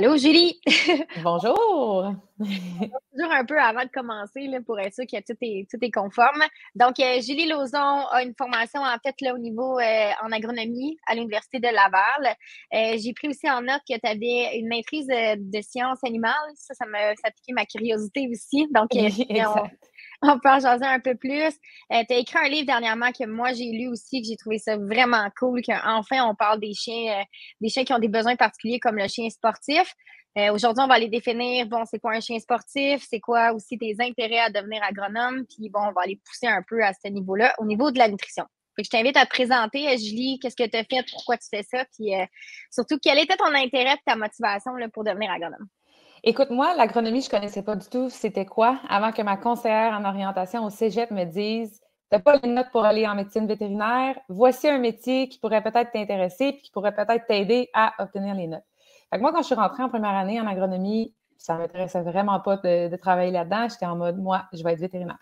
Allô, Julie! Bonjour! Toujours un peu avant de commencer là, pour être sûr que tout est conforme. Donc, Julie Lauzon a une formation en fait là, au niveau en agronomie à l'Université de Laval. J'ai pris aussi en note que tu avais une maîtrise de sciences animales. Ça piqué ma curiosité aussi. Donc, Oui, exact. on peut en jaser un peu plus. Tu as écrit un livre dernièrement que moi j'ai lu aussi, que j'ai trouvé ça vraiment cool, qu'enfin on parle des chiens qui ont des besoins particuliers comme le chien sportif. Aujourd'hui, on va aller définir, bon, c'est quoi un chien sportif, c'est quoi aussi tes intérêts à devenir agronome, puis bon, on va aller pousser un peu à ce niveau-là, au niveau de la nutrition. Fait que je t'invite à te présenter, Julie, qu'est-ce que tu as fait, pourquoi tu fais ça, puis surtout, quel était ton intérêt et ta motivation là, pour devenir agronome? Écoute, moi, l'agronomie, je connaissais pas du tout c'était quoi avant que ma conseillère en orientation au cégep me dise t'as pas les notes pour aller en médecine vétérinaire, voici un métier qui pourrait peut-être t'intéresser puis qui pourrait peut-être t'aider à obtenir les notes. Fait que moi, quand je suis rentrée en première année en agronomie, ça m'intéressait vraiment pas de travailler là-dedans. J'étais en mode, moi, je vais être vétérinaire.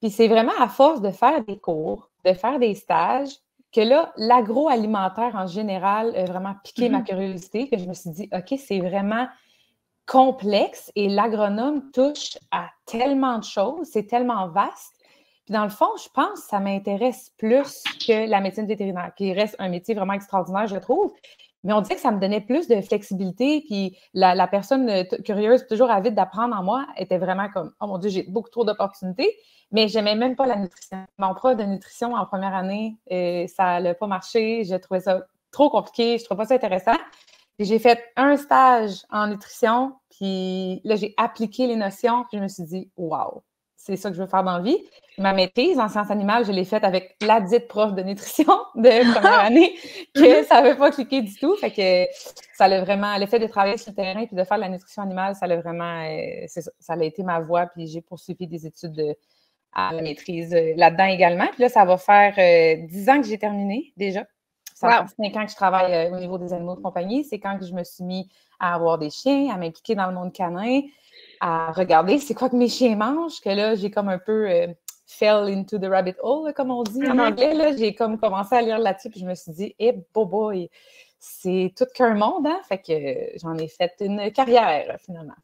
Puis c'est vraiment à force de faire des cours, de faire des stages, que là, l'agroalimentaire en général a vraiment piqué ma curiosité, que je me suis dit, OK, c'est vraiment complexe et l'agronome touche à tellement de choses, c'est tellement vaste. Puis dans le fond, je pense que ça m'intéresse plus que la médecine vétérinaire, qui reste un métier vraiment extraordinaire, je trouve. Mais on dirait que ça me donnait plus de flexibilité. Puis la personne curieuse, toujours avide d'apprendre en moi, était vraiment comme oh mon Dieu, j'ai beaucoup trop d'opportunités. Mais j'aimais même pas la nutrition. Mon prof de nutrition en première année, ça n'a pas marché. Je trouvais ça trop compliqué. Je trouvais pas ça intéressant. J'ai fait un stage en nutrition, puis là, j'ai appliqué les notions, puis je me suis dit, wow, c'est ça que je veux faire dans la vie. Ma maîtrise en sciences animales, je l'ai faite avec la dite prof de nutrition de première année, que ça n'avait pas cliqué du tout. Fait que ça l'a vraiment, le fait de travailler sur le terrain puis de faire de la nutrition animale, ça l'a vraiment, ça a été ma voie, puis j'ai poursuivi des études à la maîtrise là-dedans également. Puis là, ça va faire 10 ans que j'ai terminé déjà. Ça Wow! fait 5 ans que je travaille au niveau des animaux de compagnie. C'est quand que je me suis mis à avoir des chiens, à m'impliquer dans le monde canin, à regarder c'est quoi que mes chiens mangent, que là, j'ai comme un peu fell into the rabbit hole, comme on dit en anglais. Là. J'ai comme commencé à lire là-dessus, puis je me suis dit, boy, c'est tout qu'un monde, hein? Fait que j'en ai fait une carrière, finalement.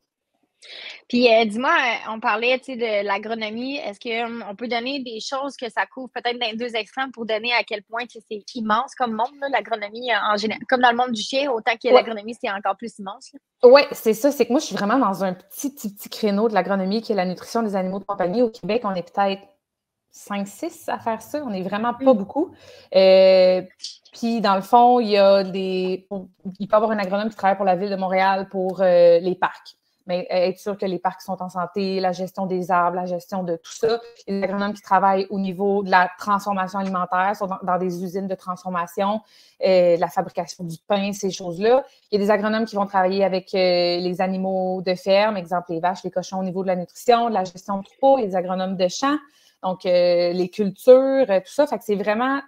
Puis dis-moi, on parlait de l'agronomie. Est-ce qu'on peut donner des choses que ça couvre peut-être dans les deux extrêmes pour donner à quel point c'est immense comme monde, là, l'agronomie en général, comme dans le monde du chien, autant que Ouais. l'agronomie, c'est encore plus immense. Oui, c'est ça. C'est que moi, je suis vraiment dans un petit créneau de l'agronomie qui est la nutrition des animaux de compagnie. Au Québec, on est peut-être 5-6 à faire ça. On n'est vraiment pas beaucoup. Puis, dans le fond, il peut y avoir un agronome qui travaille pour la Ville de Montréal pour les parcs. Mais être sûr que les parcs sont en santé, la gestion des arbres, la gestion de tout ça. Il y a des agronomes qui travaillent au niveau de la transformation alimentaire, sont dans des usines de transformation, la fabrication du pain, ces choses-là. Il y a des agronomes qui vont travailler avec les animaux de ferme, exemple les vaches, les cochons au niveau de la nutrition, de la gestion de troupeaux. Il y a des agronomes de champs, donc les cultures, tout ça. Fait que c'est vraiment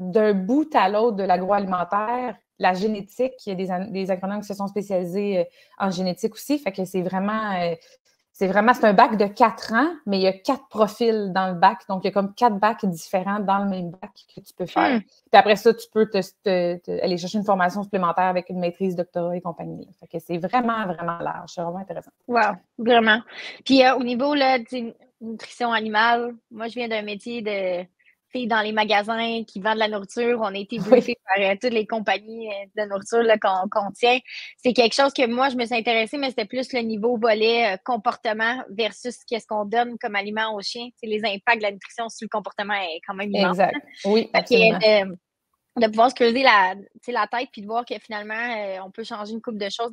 d'un bout à l'autre de l'agroalimentaire, la génétique. Il y a des agronomes qui se sont spécialisés en génétique aussi. Fait que c'est un bac de 4 ans, mais il y a 4 profils dans le bac. Donc, il y a comme 4 bacs différents dans le même bac que tu peux faire. Puis après ça, tu peux aller chercher une formation supplémentaire avec une maîtrise, doctorat et compagnie. Fait que c'est vraiment, vraiment large. C'est vraiment intéressant. Wow, vraiment. Puis au niveau là, nutrition animale, moi je viens d'un métier de fille dans les magasins qui vendent de la nourriture. On a été Oui. briefés par toutes les compagnies de nourriture qu'on tient. C'est quelque chose que moi je me suis intéressée, mais c'était plus le niveau volet comportement versus qu'est-ce qu'on donne comme aliment aux chiens. Les impacts de la nutrition sur le comportement est quand même immense. Exact. Oui, Fait absolument. que, de pouvoir se creuser la tête puis de voir que finalement, on peut changer une couple de choses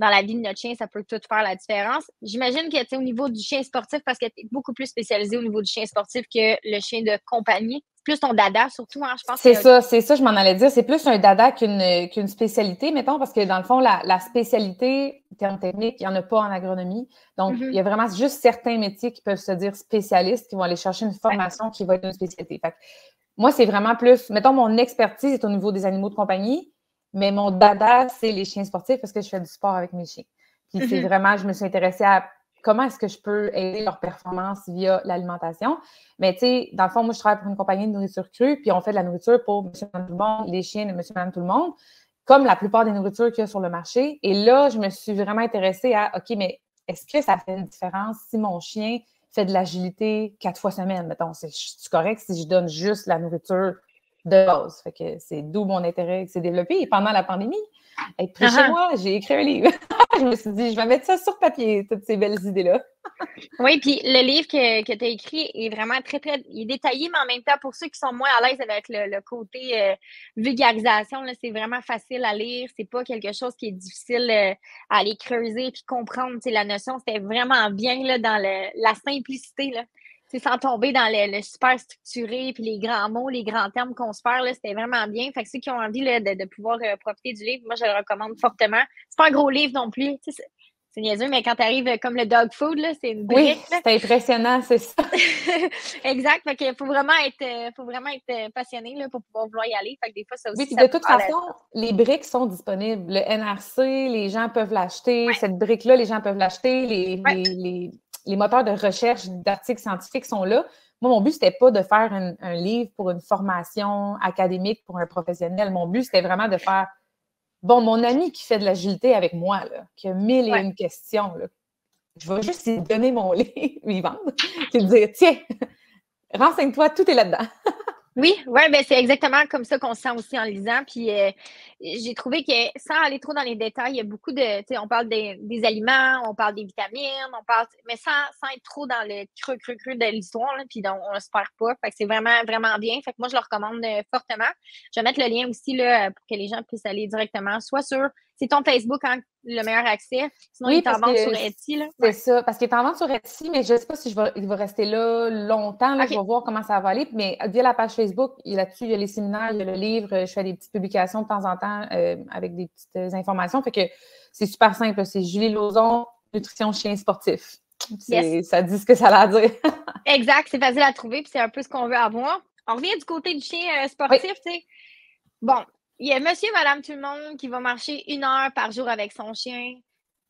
dans la vie de notre chien, ça peut tout faire la différence. J'imagine que au niveau du chien sportif, parce que tu es beaucoup plus spécialisé au niveau du chien sportif que le chien de compagnie, plus ton dada surtout, hein, je pense que... C'est ça, je m'en allais dire. C'est plus un dada qu'une spécialité, mettons, parce que dans le fond, la spécialité, terme technique, il n'y en a pas en agronomie. Donc, il y a vraiment juste certains métiers qui peuvent se dire spécialistes, qui vont aller chercher une formation qui va être une spécialité. Fait que, moi, c'est vraiment plus, mettons, mon expertise est au niveau des animaux de compagnie, mais mon dada, c'est les chiens sportifs parce que je fais du sport avec mes chiens. Puis c'est vraiment, je me suis intéressée à comment est-ce que je peux aider leur performance via l'alimentation. Mais tu sais, dans le fond, moi, je travaille pour une compagnie de nourriture crue, puis on fait de la nourriture pour monsieur, madame, tout le monde, les chiens de monsieur, madame, tout le monde. comme la plupart des nourritures qu'il y a sur le marché. Et là, je me suis vraiment intéressée à, OK, mais est-ce que ça fait une différence si mon chien fait de l'agilité 4 fois semaine, mettons? C'est correct si je donne juste la nourriture de base. Fait que c'est d'où mon intérêt qui s'est développé. Et pendant la pandémie, être pris chez moi, j'ai écrit un livre. Je me suis dit, je vais mettre ça sur papier, toutes ces belles idées-là. Oui, puis le livre que tu as écrit est vraiment il est détaillé, mais en même temps, pour ceux qui sont moins à l'aise avec le côté vulgarisation, là, c'est vraiment facile à lire. C'est pas quelque chose qui est difficile à aller creuser puis comprendre. La notion, c'était vraiment bien là, dans la simplicité, là. Sans tomber dans le super structuré, puis les grands mots, les grands termes qu'on se perd, là, c'était vraiment bien. Fait que ceux qui ont envie là, de pouvoir profiter du livre, moi, je le recommande fortement. C'est pas un gros livre non plus. C'est niaiseux, mais quand tu arrives comme le dog food, là, c'est une brique. Oui, c'est impressionnant, c'est ça. Exact. Fait qu'il faut vraiment être passionné là, pour pouvoir vouloir y aller. Fait que des fois, ça aussi, Oui, puis ça de peut toute faire façon, les briques sont disponibles. Le NRC, les gens peuvent l'acheter. Cette brique-là, les gens peuvent l'acheter. Les moteurs de recherche d'articles scientifiques sont là. Moi, mon but, c'était pas de faire un livre pour une formation académique pour un professionnel. Mon but, c'était vraiment de faire bon, mon ami qui fait de l'agilité avec moi, là, qui a mille et une questions, là, je vais juste lui donner mon livre, lui vendre, puis lui dire tiens, renseigne-toi, tout est là-dedans. Oui, ouais, ben c'est exactement comme ça qu'on se sent aussi en lisant. Puis j'ai trouvé que sans aller trop dans les détails, il y a beaucoup de, tu sais, on parle des aliments, on parle des vitamines, on parle, mais sans être trop dans le creux de l'histoire, là, puis on ne se perd pas. Fait que c'est vraiment, vraiment bien. Fait que moi, je le recommande fortement. Je vais mettre le lien aussi là, pour que les gens puissent aller directement, soit sur, c'est ton Facebook, hein, le meilleur accès. Sinon, il Oui, est en parce vente sur que Etsy. Là. c'est ça, parce qu'il est en vente sur Etsy, mais je ne sais pas si il va rester là longtemps. Là, je OK. vais voir comment ça va aller. Mais via la page Facebook, là-dessus, il y a les séminaires, il y a le livre. Je fais des petites publications de temps en temps avec des petites informations. Fait que c'est super simple. C'est Julie Lauzon, nutrition chien sportif. Yes. Ça dit ce que ça a à dire. Exact, c'est facile à trouver, puis c'est un peu ce qu'on veut avoir. On revient du côté du chien Oui. sportif, tu sais. Bon, il y a monsieur, madame, tout le monde qui va marcher 1 heure par jour avec son chien.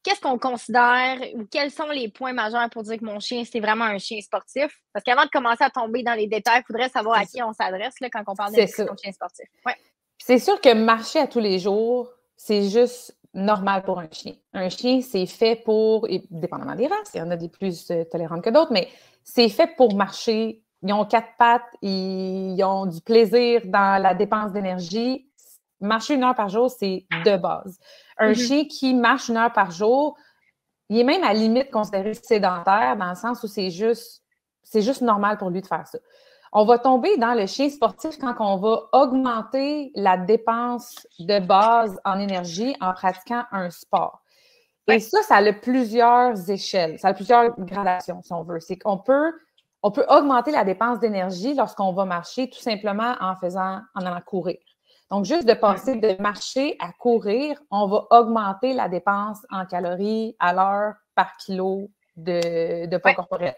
Qu'est-ce qu'on considère ou quels sont les points majeurs pour dire que mon chien, c'est vraiment un chien sportif? Parce qu'avant de commencer à tomber dans les détails, il faudrait savoir à qui on s'adresse là, quand on parle de C'est nutrition ça. de chien sportif. Ouais. C'est sûr que marcher à tous les jours, c'est juste normal pour un chien. Un chien, c'est fait pour, et dépendamment des races, il y en a des plus tolérantes que d'autres, mais c'est fait pour marcher. Ils ont 4 pattes, ils ont du plaisir dans la dépense d'énergie. Marcher 1 heure par jour, c'est de base. Un chien qui marche 1 heure par jour, il est même à la limite considéré sédentaire dans le sens où c'est juste normal pour lui de faire ça. On va tomber dans le chien sportif quand on va augmenter la dépense de base en énergie en pratiquant un sport. Et ça a plusieurs échelles, ça a plusieurs gradations, si on veut. C'est qu'on peut augmenter la dépense d'énergie lorsqu'on va marcher tout simplement en allant courir. Donc, juste de passer de marcher à courir, on va augmenter la dépense en calories à l'heure par kilo de poids corporel.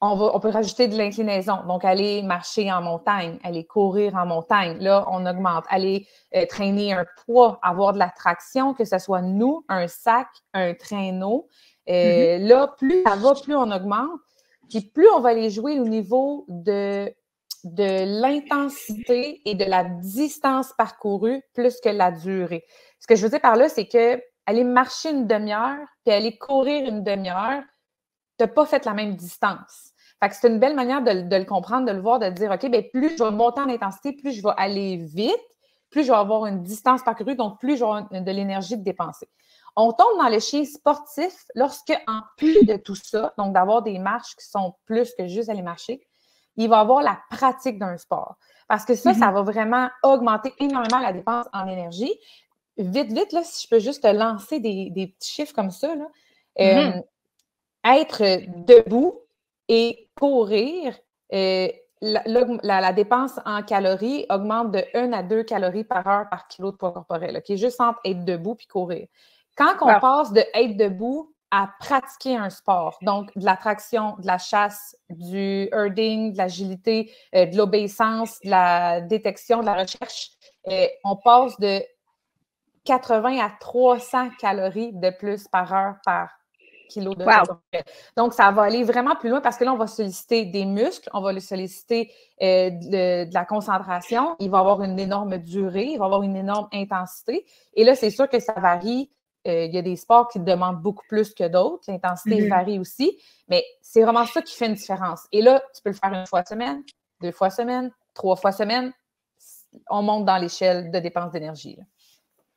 On peut rajouter de l'inclinaison, donc aller marcher en montagne, aller courir en montagne. Là, on augmente. Aller traîner un poids, avoir de la traction, que ce soit nous, un sac, un traîneau. Là, plus ça va, plus on augmente. Puis plus on va aller jouer au niveau de l'intensité et de la distance parcourue plus que la durée. Ce que je veux dire par là, c'est que aller marcher une demi-heure puis aller courir une demi-heure, tu n'as pas fait la même distance. Fait que c'est une belle manière de le comprendre, de le voir, de dire, OK, bien, plus je vais monter en intensité, plus je vais aller vite, plus je vais avoir une distance parcourue, donc plus je vais avoir de l'énergie de dépenser. On tombe dans le chien sportif lorsque, en plus de tout ça, donc d'avoir des marches qui sont plus que juste aller marcher, il va avoir la pratique d'un sport. Parce que ça va vraiment augmenter énormément la dépense en énergie. Vite, là, si je peux juste te lancer des petits chiffres comme ça, là. Être debout et courir, la dépense en calories augmente de 1 à 2 calories par heure par kilo de poids corporel, qui est juste entre être debout et courir. Quand on passe de être debout à pratiquer un sport, donc de la traction, de la chasse, du herding, de l'agilité, de l'obéissance, de la détection, de la recherche, on passe de 80 à 300 calories de plus par heure par kilos de Wow. Donc, ça va aller vraiment plus loin parce que là, on va solliciter des muscles, on va solliciter de la concentration, il va avoir une énorme durée, il va avoir une énorme intensité. Et là, c'est sûr que ça varie. Il y a des sports qui demandent beaucoup plus que d'autres. L'intensité varie aussi, mais c'est vraiment ça qui fait une différence. Et là, tu peux le faire 1 fois semaine, 2 fois semaine, 3 fois semaine. On monte dans l'échelle de dépenses d'énergie.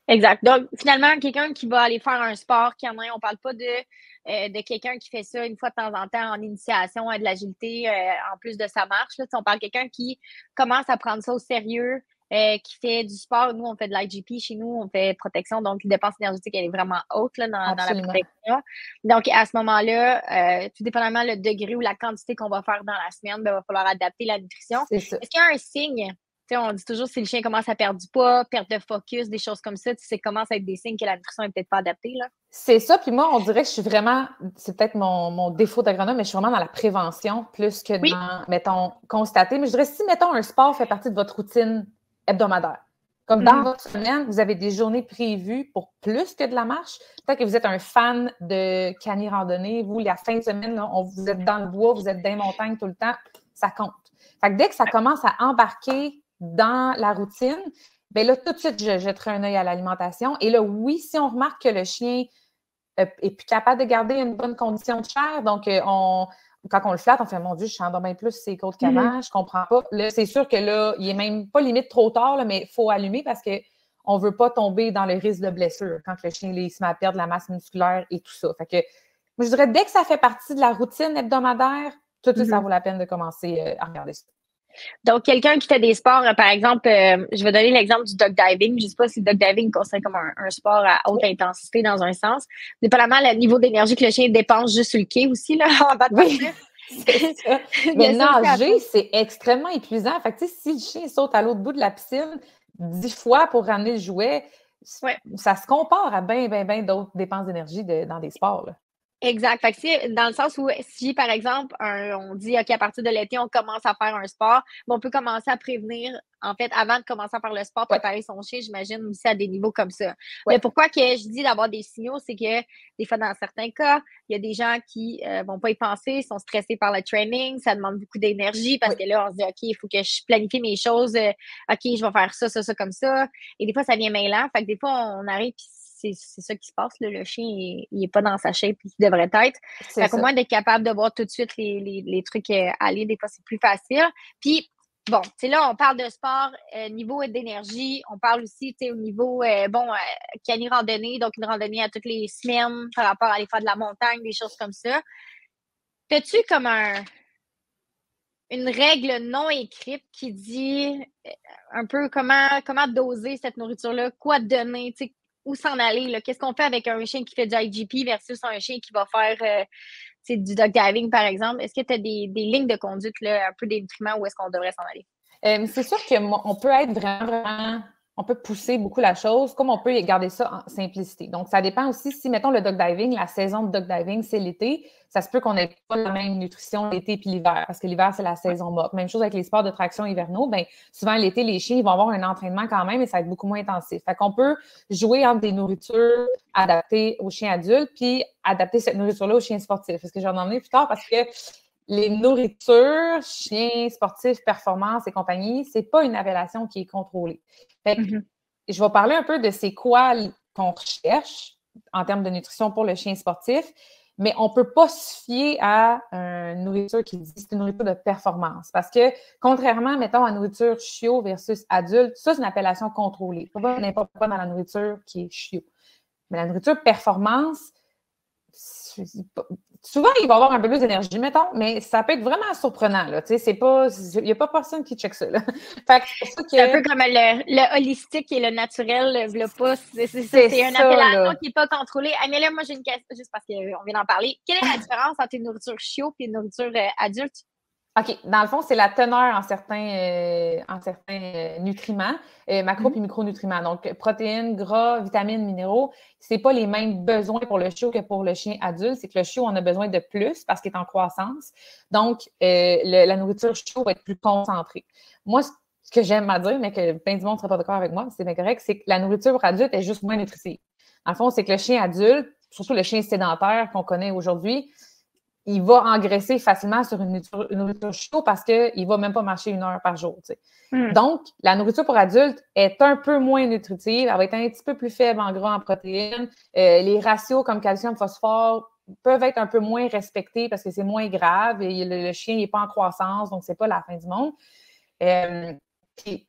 Exact. Donc, finalement, quelqu'un qui va aller faire un sport, qui en a, on parle pas de quelqu'un qui fait ça une fois de temps en temps en initiation à de l'agilité, en plus de sa marche. Là. On parle de quelqu'un qui commence à prendre ça au sérieux, qui fait du sport. Nous, on fait de l'IGP chez nous, on fait protection, donc la dépense énergétique, elle est vraiment haute là, dans la protection. Donc, à ce moment-là, tout dépendamment le degré ou la quantité qu'on va faire dans la semaine, ben, il va falloir adapter la nutrition. Est-ce qu'il y a un signe? T'sais, on dit toujours si le chien commence à perdre du poids, perdre de focus, des choses comme ça, ça commence à être des signes que la nutrition n'est peut-être pas adaptée. Là. C'est ça, puis moi, on dirait que je suis vraiment, c'est peut-être mon défaut d'agronome, mais je suis vraiment dans la prévention plus que dans, mettons, constater. Mais je dirais, si, mettons, un sport fait partie de votre routine hebdomadaire, comme dans votre semaine, vous avez des journées prévues pour plus que de la marche, peut-être que vous êtes un fan de cani randonnée, vous, la fin de semaine, là, vous êtes dans le bois, vous êtes dans les montagnes tout le temps, ça compte. Fait que dès que ça commence à embarquer dans la routine, bien là, tout de suite, je jetterai un œil à l'alimentation. Et là, oui, si on remarque que le chien est plus capable de garder une bonne condition de chair, donc quand on le flatte, on fait « Mon Dieu, je sens bien plus ses côtes qu'avant, je comprends pas. » Là, c'est sûr que là, il est même pas limite trop tard, là, mais il faut allumer parce qu'on ne veut pas tomber dans le risque de blessure quand le chien il se met à perdre la masse musculaire et tout ça. Fait que, moi, je dirais, dès que ça fait partie de la routine hebdomadaire, tout de suite, ça vaut la peine de commencer à regarder ça. Donc, quelqu'un qui fait des sports, par exemple, je vais donner l'exemple du dog diving. Je ne sais pas si le dog diving est considéré comme un sport à haute intensité dans un sens. Dépendamment le niveau d'énergie que le chien dépense juste sur le quai aussi, là, en bas de partir. C'est ça. Mais nager, c'est extrêmement épuisant. Fait que, si le chien saute à l'autre bout de la piscine 10 fois pour ramener le jouet, ça se compare à bien d'autres dépenses d'énergie dans des sports. Là. Exact. Fait que dans le sens où si, par exemple, on dit OK, à partir de l'été, on commence à faire un sport, mais on peut commencer à prévenir, en fait, avant de commencer à faire le sport, préparer son chien, j'imagine, aussi à des niveaux comme ça. Mais pourquoi que je dis d'avoir des signaux, c'est que des fois, dans certains cas, il y a des gens qui vont pas y penser, sont stressés par le training, ça demande beaucoup d'énergie parce que là, on se dit OK, il faut que je planifie mes choses, OK, je vais faire ça comme ça. Et des fois, ça vient mêlant. Fait que des fois, on arrive puis c'est ça qui se passe. Là. Le chien, il n'est pas dans sa shape qu'il devrait être. Fait qu'au moins, d'être capable de voir tout de suite les trucs aller, des fois, c'est plus facile. Puis, bon, tu sais, là, on parle de sport, niveau d'énergie. On parle aussi, tu sais, au niveau, cani randonnée, donc une randonnée à toutes les semaines par rapport à aller faire de la montagne, des choses comme ça. T'as-tu comme une règle non écrite qui dit un peu comment doser cette nourriture-là, quoi donner, tu sais, où s'en aller, là? Qu'est-ce qu'on fait avec un chien qui fait du IGP versus un chien qui va faire du dog diving, par exemple? Est-ce que tu as des lignes de conduite, là, un peu des nutriments, où est-ce qu'on devrait s'en aller? C'est sûr qu'on peut être vraiment, on peut pousser beaucoup la chose, comme on peut garder ça en simplicité. Donc, ça dépend aussi si, mettons, le dog diving, la saison de dog diving, c'est l'été, ça se peut qu'on n'ait pas la même nutrition l'été puis l'hiver, parce que l'hiver, c'est la saison morte. Même chose avec les sports de traction hivernaux, bien, souvent l'été, les chiens, ils vont avoir un entraînement quand même, et ça va être beaucoup moins intensif. Fait qu'on peut jouer entre des nourritures adaptées aux chiens adultes, puis adapter cette nourriture-là aux chiens sportifs. Est-ce que j'en emmener plus tard? Parce que les nourritures, chiens, sportifs, performance et compagnie, c'est pas une appellation qui est contrôlée. Fait que, je vais parler un peu de c'est quoi qu'on recherche en termes de nutrition pour le chien sportif, mais on peut pas se fier à une nourriture qui dit c'est une nourriture de performance. Parce que, contrairement, mettons, à nourriture chiot versus adulte, ça, c'est une appellation contrôlée. Il ne faut pas n'importe quoi dans la nourriture qui est chiot. Mais la nourriture performance, souvent, il va avoir un peu plus d'énergie, mettons, mais ça peut être vraiment surprenant. Il n'y a pas personne qui check ça. Là. Fait que c'est pour ça que... C'est un peu comme le holistique et le naturel. C'est une appellation qui n'est pas contrôlée. Ah, mais là, moi, j'ai une question, juste parce qu'on vient d'en parler. Quelle est la différence entre une nourriture chiot et une nourriture adulte? OK. Dans le fond, c'est la teneur en certains nutriments, macro et micronutriments. Donc, protéines, gras, vitamines, minéraux. Ce n'est pas les mêmes besoins pour le chiot que pour le chien adulte. C'est que le chiot, on a besoin de plus parce qu'il est en croissance. Donc, la nourriture chiot va être plus concentrée. Moi, ce que j'aime à dire, mais que plein du monde ne sera pas d'accord avec moi, c'est bien correct, c'est que la nourriture adulte est juste moins nutritive. Dans le fond, c'est que le chien adulte, surtout le chien sédentaire qu'on connaît aujourd'hui, il va engraisser facilement sur une nourriture chaude parce qu'il ne va même pas marcher 1 heure par jour. Tu sais. Donc, la nourriture pour adultes est un peu moins nutritive. Elle va être un petit peu plus faible en gras, en protéines. Les ratios comme calcium, phosphore peuvent être un peu moins respectés parce que c'est moins grave et le chien n'est pas en croissance, donc c'est pas la fin du monde. Puis,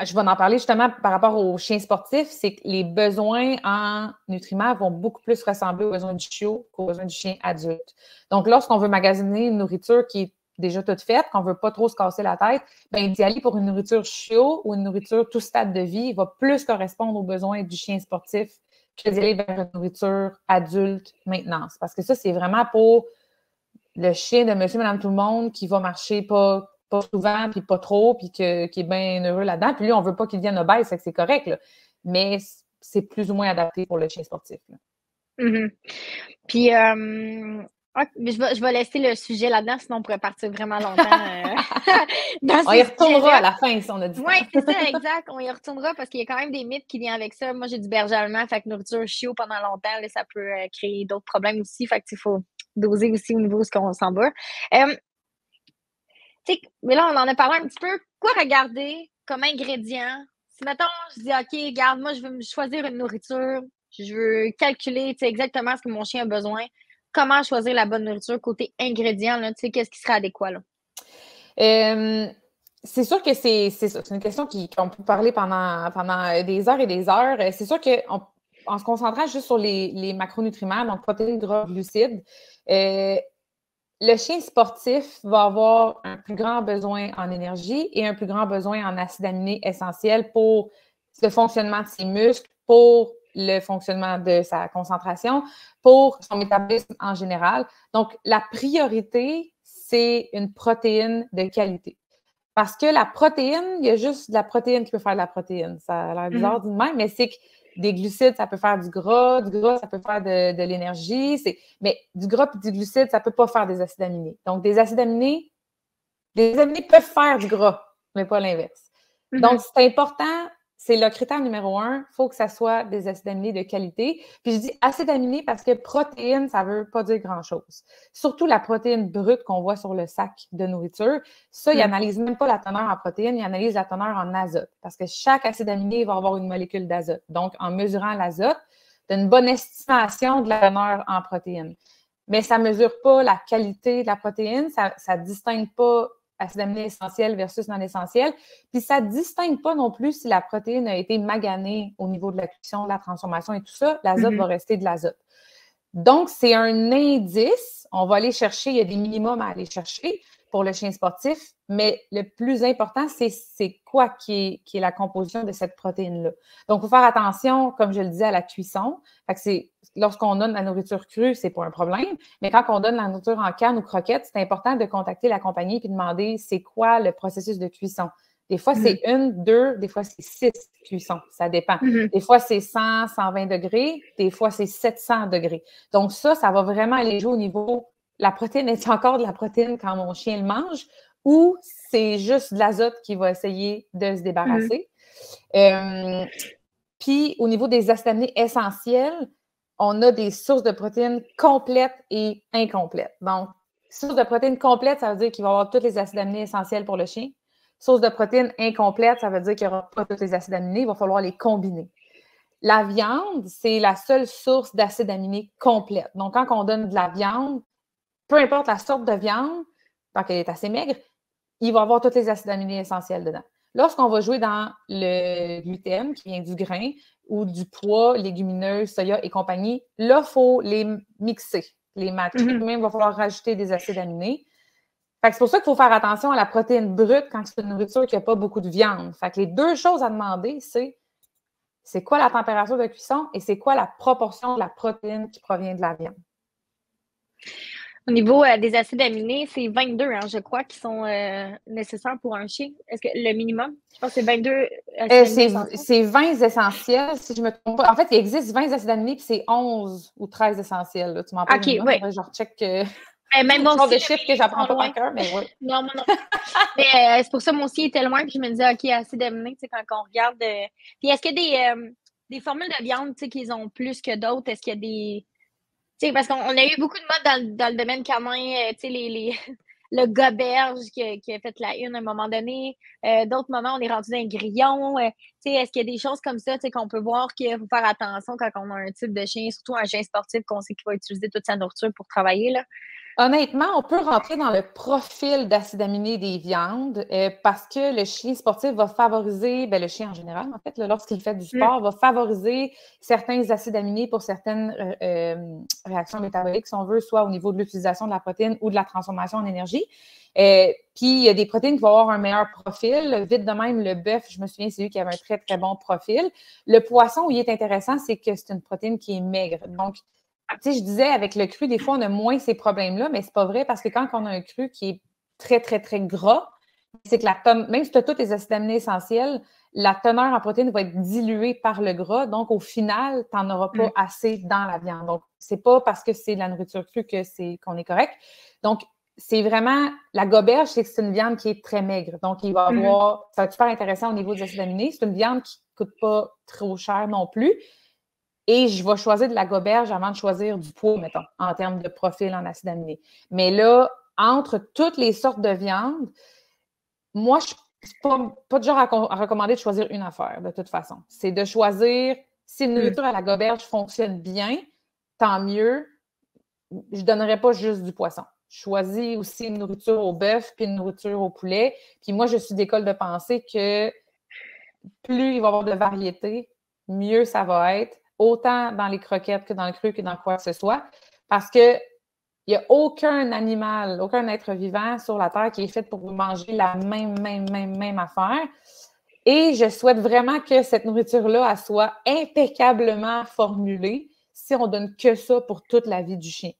je vais en parler justement par rapport aux chiens sportifs, c'est que les besoins en nutriments vont beaucoup plus ressembler aux besoins du chiot qu'aux besoins du chien adulte. Donc, lorsqu'on veut magasiner une nourriture qui est déjà toute faite, qu'on ne veut pas trop se casser la tête, bien, d'y aller pour une nourriture chiot ou une nourriture tout stade de vie va plus correspondre aux besoins du chien sportif que d'y aller vers une nourriture adulte maintenance. Parce que ça, c'est vraiment pour le chien de monsieur, madame, tout le monde qui va marcher pas souvent, puis pas trop, puis qui est bien heureux là-dedans. Puis lui, on veut pas qu'il devienne obèse, c'est correct, là. Mais c'est plus ou moins adapté pour le chien sportif. Puis, je vais laisser le sujet là-dedans, sinon on pourrait partir vraiment longtemps. On y retournera à la fin, si on a dit. Oui, c'est ça, exact. On y retournera parce qu'il y a quand même des mythes qui viennent avec ça. Moi, j'ai du berger allemand, fait que nourriture chiot pendant longtemps, là, ça peut créer d'autres problèmes aussi. Fait qu'il faut doser aussi au niveau de ce qu'on s'en va. Mais là, on en a parlé un petit peu. Quoi regarder comme ingrédient? Si, mettons, je dis, OK, regarde, moi, je veux choisir une nourriture. Je veux calculer exactement ce que mon chien a besoin. Comment choisir la bonne nourriture côté ingrédients? Qu'est-ce qui serait adéquat? Là? C'est sûr que c'est ça. C'est une question qu'on peut parler pendant des heures et des heures. C'est sûr qu'en se concentrant juste sur les macronutriments, donc protéines, gras, glucides, le chien sportif va avoir un plus grand besoin en énergie et un plus grand besoin en acides aminés essentiels pour le fonctionnement de ses muscles, pour le fonctionnement de sa concentration, pour son métabolisme en général. Donc, la priorité, c'est une protéine de qualité. Parce que la protéine, il y a juste de la protéine qui peut faire de la protéine. Ça a l'air bizarre dit de même, mais c'est que des glucides, ça peut faire du gras, ça peut faire de l'énergie. Mais du gras et du glucide, ça ne peut pas faire des acides aminés. Donc, des acides aminés peuvent faire du gras, mais pas l'inverse. Donc, c'est important, c'est le critère numéro 1, il faut que ça soit des acides aminés de qualité. Puis je dis acides aminés parce que protéines, ça ne veut pas dire grand-chose. Surtout la protéine brute qu'on voit sur le sac de nourriture, ça, ils n'analysent même pas la teneur en protéines, ils analysent la teneur en azote. Parce que chaque acide aminé va avoir une molécule d'azote. Donc, en mesurant l'azote, tu as une bonne estimation de la teneur en protéines. Mais ça ne mesure pas la qualité de la protéine, ça ne distingue pas acide aminé essentiel versus non essentiel. Puis ça ne distingue pas non plus si la protéine a été maganée au niveau de la cuisson, de la transformation et tout ça. L'azote va rester de l'azote. Donc, c'est un indice. On va aller chercher, il y a des minimums à aller chercher pour le chien sportif, mais le plus important, c'est quoi qui est la composition de cette protéine-là. Donc, il faut faire attention, comme je le disais, à la cuisson. Fait que lorsqu'on donne la nourriture crue, c'est pas un problème, mais quand on donne la nourriture en canne ou croquette, c'est important de contacter la compagnie et de demander c'est quoi le processus de cuisson. Des fois, c'est 1, 2, des fois, c'est 6 cuissons. Ça dépend. Des fois, c'est 100, 120 degrés. Des fois, c'est 700 degrés. Donc, ça va vraiment aller jouer au niveau la protéine. Est-ce encore de la protéine quand mon chien le mange ou c'est juste de l'azote qui va essayer de se débarrasser? Puis, au niveau des acides aminés essentiels, on a des sources de protéines complètes et incomplètes. Donc, source de protéines complète, ça veut dire qu'il va y avoir tous les acides aminés essentiels pour le chien. Source de protéines incomplète, ça veut dire qu'il n'y aura pas tous les acides aminés, il va falloir les combiner. La viande, c'est la seule source d'acides aminés complète. Donc, quand on donne de la viande, peu importe la sorte de viande, tant qu'elle est assez maigre, il va y avoir tous les acides aminés essentiels dedans. Lorsqu'on va jouer dans le gluten, qui vient du grain, ou du pois, légumineuses, soya et compagnie, là, il faut les mixer, les matcher. Même, il va falloir rajouter des acides aminés. Fait que c'est pour ça qu'il faut faire attention à la protéine brute quand c'est une nourriture qui n'a pas beaucoup de viande. Fait que les deux choses à demander, c'est quoi la température de cuisson et c'est quoi la proportion de la protéine qui provient de la viande. Au niveau des acides aminés, c'est 22, je crois, qui sont nécessaires pour un chien. Est-ce que le minimum? Je pense que c'est 22 acides aminés. C'est 20 essentiels, si je me trompe pas. En fait, il existe 20 acides aminés, puis c'est 11 ou 13 essentiels. Là. Tu m'en parles minimum, oui. Je recheck même moi aussi, de chiffres que j'apprends pas par cœur, mais oui. Non. Mais c'est pour ça, moi aussi, il était loin, puis je me disais, OK, acides aminés, tu sais, quand on regarde. Puis est-ce qu'il y a des formules de viande, tu sais, qu'ils ont plus que d'autres? Est-ce qu'il y a sais, parce qu'on a eu beaucoup de modes dans le domaine canin, tu sais, le goberge qui a fait la une à un moment donné. D'autres moments, on est rendu dans un grillon. Tu sais, est-ce qu'il y a des choses comme ça, tu sais, qu'on peut voir qu'il faut faire attention quand on a un type de chien, surtout un chien sportif qu'on sait qu'il va utiliser toute sa nourriture pour travailler, là? Honnêtement, on peut rentrer dans le profil d'acide aminé des viandes parce que le chien sportif va favoriser, ben, le chien en général, en fait, lorsqu'il fait du Mm. sport, va favoriser certains acides aminés pour certaines réactions métaboliques, si on veut, soit au niveau de l'utilisation de la protéine ou de la transformation en énergie. Puis, il y a des protéines qui vont avoir un meilleur profil. Vite de même, le bœuf, je me souviens, c'est lui qui avait un très, très bon profil. Le poisson, où il est intéressant, c'est que c'est une protéine qui est maigre. Donc, tu sais, je disais, avec le cru, des fois, on a moins ces problèmes-là, mais c'est pas vrai parce que quand on a un cru qui est très, très, très gras, c'est que même si tu as tous les acides aminés essentiels, la teneur en protéines va être diluée par le gras. Donc, au final, tu n'en auras pas assez dans la viande. Donc, c'est pas parce que c'est de la nourriture crue qu'on est correct. Donc, c'est vraiment, la goberge, c'est que c'est une viande qui est très maigre. Donc, il va avoir, ça va être super intéressant au niveau des acides aminés. C'est une viande qui ne coûte pas trop cher non plus. Et je vais choisir de la goberge avant de choisir du poids, mettons, en termes de profil en acide aminé. Mais là, entre toutes les sortes de viande, moi, je ne suis pas du genre à recommander de choisir une affaire, de toute façon. C'est de choisir, si une nourriture à la goberge fonctionne bien, tant mieux. Je ne donnerais pas juste du poisson. Je choisis aussi une nourriture au bœuf puis une nourriture au poulet. Puis moi, je suis d'école de pensée que plus il va y avoir de variété, mieux ça va être, autant dans les croquettes que dans le cru que dans quoi que ce soit, parce que il n'y a aucun animal, aucun être vivant sur la Terre qui est fait pour manger la même affaire. Et je souhaite vraiment que cette nourriture-là, elle soit impeccablement formulée si on donne que ça pour toute la vie du chien.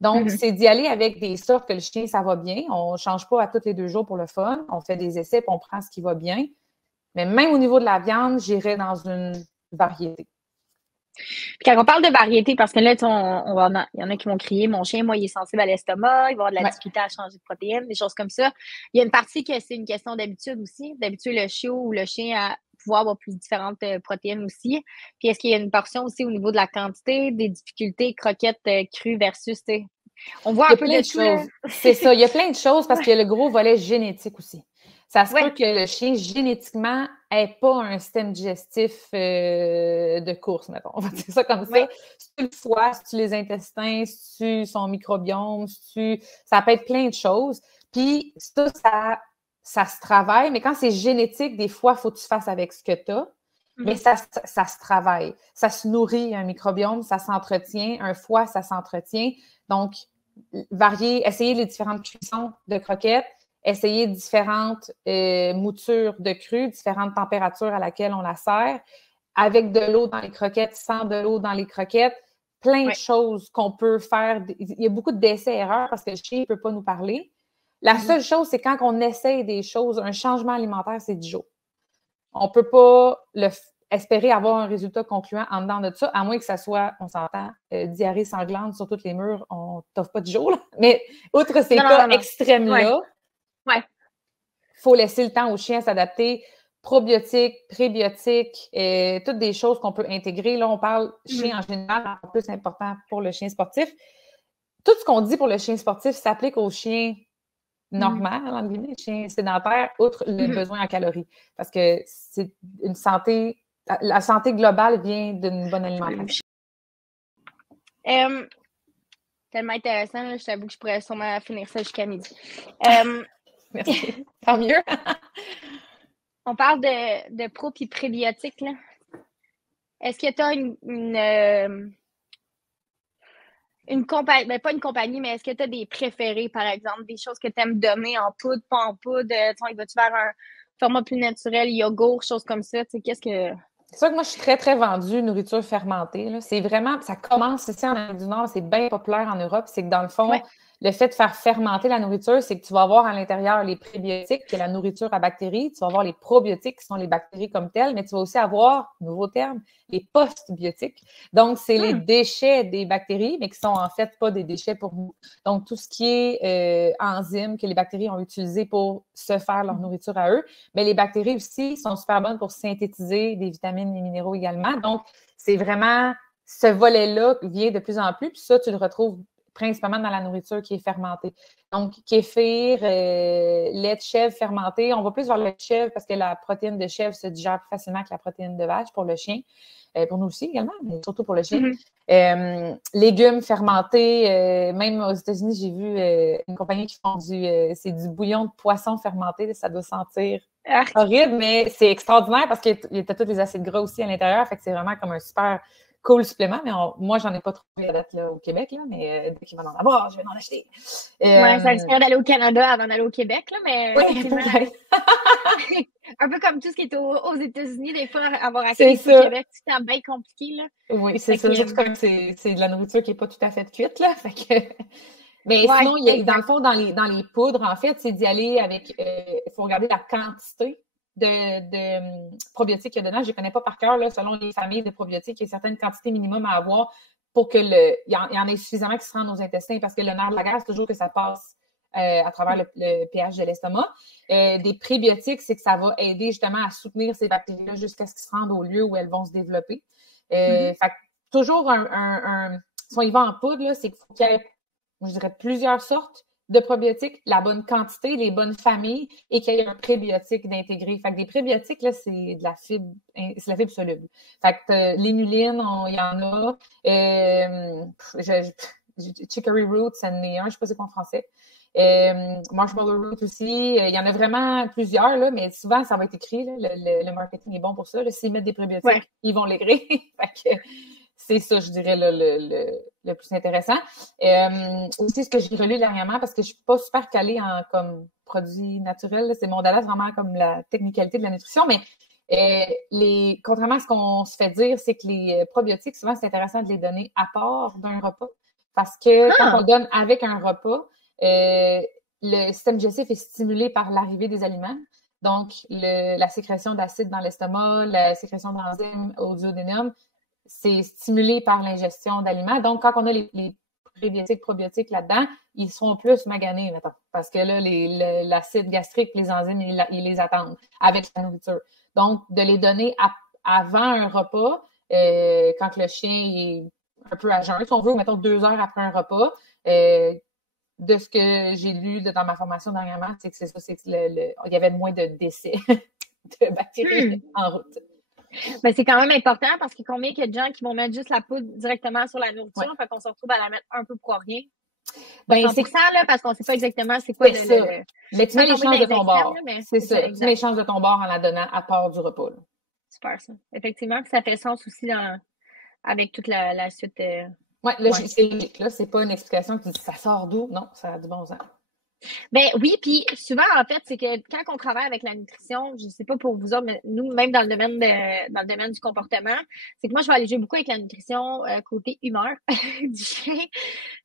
Donc, c'est d'y aller avec des sortes que le chien, ça va bien. On ne change pas à tous les 2 jours pour le fun. On fait des essais et on prend ce qui va bien. Mais même au niveau de la viande, j'irais dans une variété. Puis quand on parle de variété, parce que là, il y en a qui vont crier, mon chien, moi, il est sensible à l'estomac, il va avoir de la difficulté à changer de protéines, des choses comme ça. Il y a une partie que c'est une question d'habitude aussi. D'habitude, le chiot ou le chien a pouvoir avoir plus différentes protéines aussi. Puis est-ce qu'il y a une portion aussi au niveau de la quantité, des difficultés, croquettes crues versus, on voit un peu de tout, là. C'est ça, il y a plein de choses parce qu'il y a le gros volet génétique aussi. Ça se Ouais. peut que le chien, génétiquement, n'ait pas un système digestif de course, mettons. On va dire ça comme ça. Si tu le foie, si tu les intestins, si tu son microbiome, ça peut être plein de choses. Puis ça se travaille, mais quand c'est génétique, des fois, il faut que tu fasses avec ce que tu as. Mais ça se travaille. Ça se nourrit, un microbiome, ça s'entretient. Un foie, ça s'entretient. Donc, varier, essayer les différentes cuissons de croquettes, essayer différentes moutures de cru, différentes températures à laquelle on la sert, avec de l'eau dans les croquettes, sans de l'eau dans les croquettes, plein de choses qu'on peut faire. Il y a beaucoup d'essais-erreurs parce que le chien ne peut pas nous parler. La seule chose, c'est quand on essaye des choses, un changement alimentaire, c'est 10 jours. On ne peut pas espérer avoir un résultat concluant en dedans de ça, à moins que ça soit, on s'entend, diarrhée sanglante sur tous les murs, on ne t'offre pas 10 jours. Là. Mais outre ces cas extrêmes-là, il faut laisser le temps au chien s'adapter. Probiotiques, prébiotiques, toutes des choses qu'on peut intégrer. Là, on parle chien en général, en plus important pour le chien sportif. Tout ce qu'on dit pour le chien sportif s'applique au chien normal, entre guillemets, le chien sédentaire, outre le besoin en calories. Parce que c'est une santé, la santé globale vient d'une bonne alimentation. Tellement intéressant, là, je t'avoue que je pourrais sûrement finir ça jusqu'à midi. Merci. Tant mieux. On parle de pro et prébiotiques, là. Est-ce que tu as une compagnie, ben pas une compagnie, mais est-ce que tu as des préférés, par exemple, des choses que tu aimes donner en poudre, pas en poudre? Il va-tu faire un format plus naturel, yogourt, choses comme ça? Qu'est-ce que. C'est sûr que moi, je suis très, très vendue nourriture fermentée. Là. C'est vraiment, ça commence ici en Amérique du Nord, c'est bien populaire en Europe. C'est que dans le fond, le fait de faire fermenter la nourriture, c'est que tu vas avoir à l'intérieur les prébiotiques, qui est la nourriture à bactéries. Tu vas avoir les probiotiques, qui sont les bactéries comme telles, mais tu vas aussi avoir, nouveau terme, les postbiotiques. Donc, c'est les déchets des bactéries, mais qui sont en fait pas des déchets pour nous. Donc, tout ce qui est enzymes que les bactéries ont utilisées pour se faire leur nourriture à eux. Mais les bactéries aussi sont super bonnes pour synthétiser des vitamines et minéraux également. Donc, c'est vraiment ce volet-là vient de plus en plus, puis ça, tu le retrouves principalement dans la nourriture qui est fermentée. Donc, kéfir, lait de chèvre fermenté. On va plus vers le lait de chèvre parce que la protéine de chèvre se digère plus facilement que la protéine de vache pour le chien. Pour nous aussi également, mais surtout pour le chien. Légumes fermentés. Même aux États-Unis, j'ai vu une compagnie qui font c'est du bouillon de poisson fermenté. Ça doit sentir horrible, mais c'est extraordinaire parce qu'il y a tous les acides gras aussi à l'intérieur. Fait que c'est vraiment comme un super cool supplément. Mais moi, j'en ai pas trouvé à date là, au Québec, là, mais dès qu'il va en avoir, je vais en acheter. Ouais, ça risquerait d'aller au Canada avant d'aller au Québec, là, mais oui, un peu comme tout ce qui est aux États-Unis, des fois, avoir accès au Québec, c'est bien compliqué, là. Oui, c'est ça. Surtout comme c'est de la nourriture qui n'est pas tout à fait cuite, là. Fait que... Mais sinon, dans le fond, dans les poudres, en fait, c'est d'y aller avec... Il faut regarder la quantité de probiotiques qu'il y a dedans. Je ne connais pas par cœur, là, selon les familles de probiotiques, il y a certaines quantités minimum à avoir pour que il y en ait suffisamment qui se rendent aux intestins, parce que le nerf de la guerre, c'est toujours que ça passe à travers le pH de l'estomac. Des prébiotiques, c'est que ça va aider justement à soutenir ces bactéries-là jusqu'à ce qu'elles se rendent au lieu où elles vont se développer. Fait que toujours si on y va en poudre, là, c'est qu'il faut qu'il y ait, je dirais, plusieurs sortes de probiotiques, la bonne quantité, les bonnes familles, et qu'il y ait un prébiotique d'intégrer. Fait que des prébiotiques, là, c'est de la fibre, c'est la fibre soluble. Fait que l'inuline, il y en a. Chicory root, ça en est un, je sais pas c'est quoi en français. Marshmallow root aussi. Il y en a vraiment plusieurs, là, mais souvent, ça va être écrit. Là, le marketing est bon pour ça. S'ils mettent des prébiotiques, ils vont les créer. Fait que c'est ça, je dirais, là, le plus intéressant. Aussi, ce que j'ai relu dernièrement, parce que je suis pas super calée en comme produits naturels, c'est mon dada, vraiment comme la technicalité de la nutrition, mais contrairement à ce qu'on se fait dire, c'est que les probiotiques, souvent, c'est intéressant de les donner à part d'un repas, parce que quand on le donne avec un repas, le système digestif est stimulé par l'arrivée des aliments. Donc, la sécrétion d'acide dans l'estomac, la sécrétion d'enzymes au duodénum, c'est stimulé par l'ingestion d'aliments. Donc, quand on a les prébiotiques, probiotiques là-dedans, ils seront plus maganés, mettons, parce que là, l'acide gastrique, les enzymes, ils les attendent avec la nourriture. Donc, de les donner avant un repas, quand le chien est un peu à jeun, si on veut, ou mettons 2 heures après un repas, de ce que j'ai lu dans ma formation dernièrement, c'est que c'est ça, c'est que il y avait moins de décès de bactéries en route. Mais c'est quand même important parce qu'il y a combien de gens qui vont mettre juste la poudre directement sur la nourriture, fait qu'on se retrouve à la mettre un peu pour rien. Ben, 100%, là, parce qu'on ne sait pas exactement c'est quoi mais tu mets les chances de ton bord. C'est ça. Tu mets les chances de ton bord en la donnant à part du repas. Là. Super, ça. Effectivement, ça fait sens aussi avec toute la suite. Oui, c'est logique. Là, c'est pas une explication qui dit ça sort d'où. Non, ça a du bon sens. Ben oui, puis souvent, en fait, c'est que quand on travaille avec la nutrition, je sais pas pour vous autres, mais nous, même dans le domaine du comportement, c'est que moi, je vais aller jouer beaucoup avec la nutrition côté humeur du chien.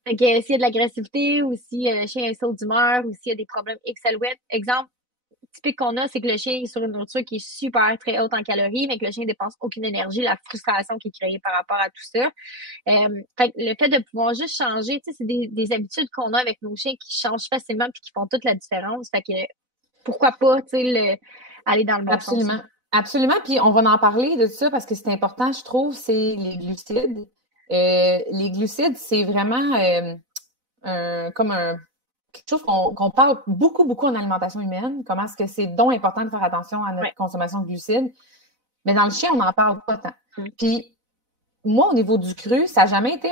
Fait que s'il y a de l'agressivité ou si le chien est saut d'humeur ou s'il y a des problèmes XLWET, exemple typique qu'on a, c'est que le chien est sur une nourriture qui est super très haute en calories, mais que le chien dépense aucune énergie, la frustration qui est créée par rapport à tout ça. Fait que le fait de pouvoir juste changer, tu sais, c'est des habitudes qu'on a avec nos chiens qui changent facilement puis qui font toute la différence. Fait que pourquoi pas, tu sais, aller dans le bon sens. Absolument. Puis on va en parler de ça parce que c'est important, je trouve, c'est les glucides. Les glucides, c'est vraiment quelque chose qu'on parle beaucoup, beaucoup en alimentation humaine, comment est-ce que c'est donc important de faire attention à notre consommation de glucides. Mais dans le chien, on n'en parle pas tant. Puis, moi, au niveau du cru, ça n'a jamais été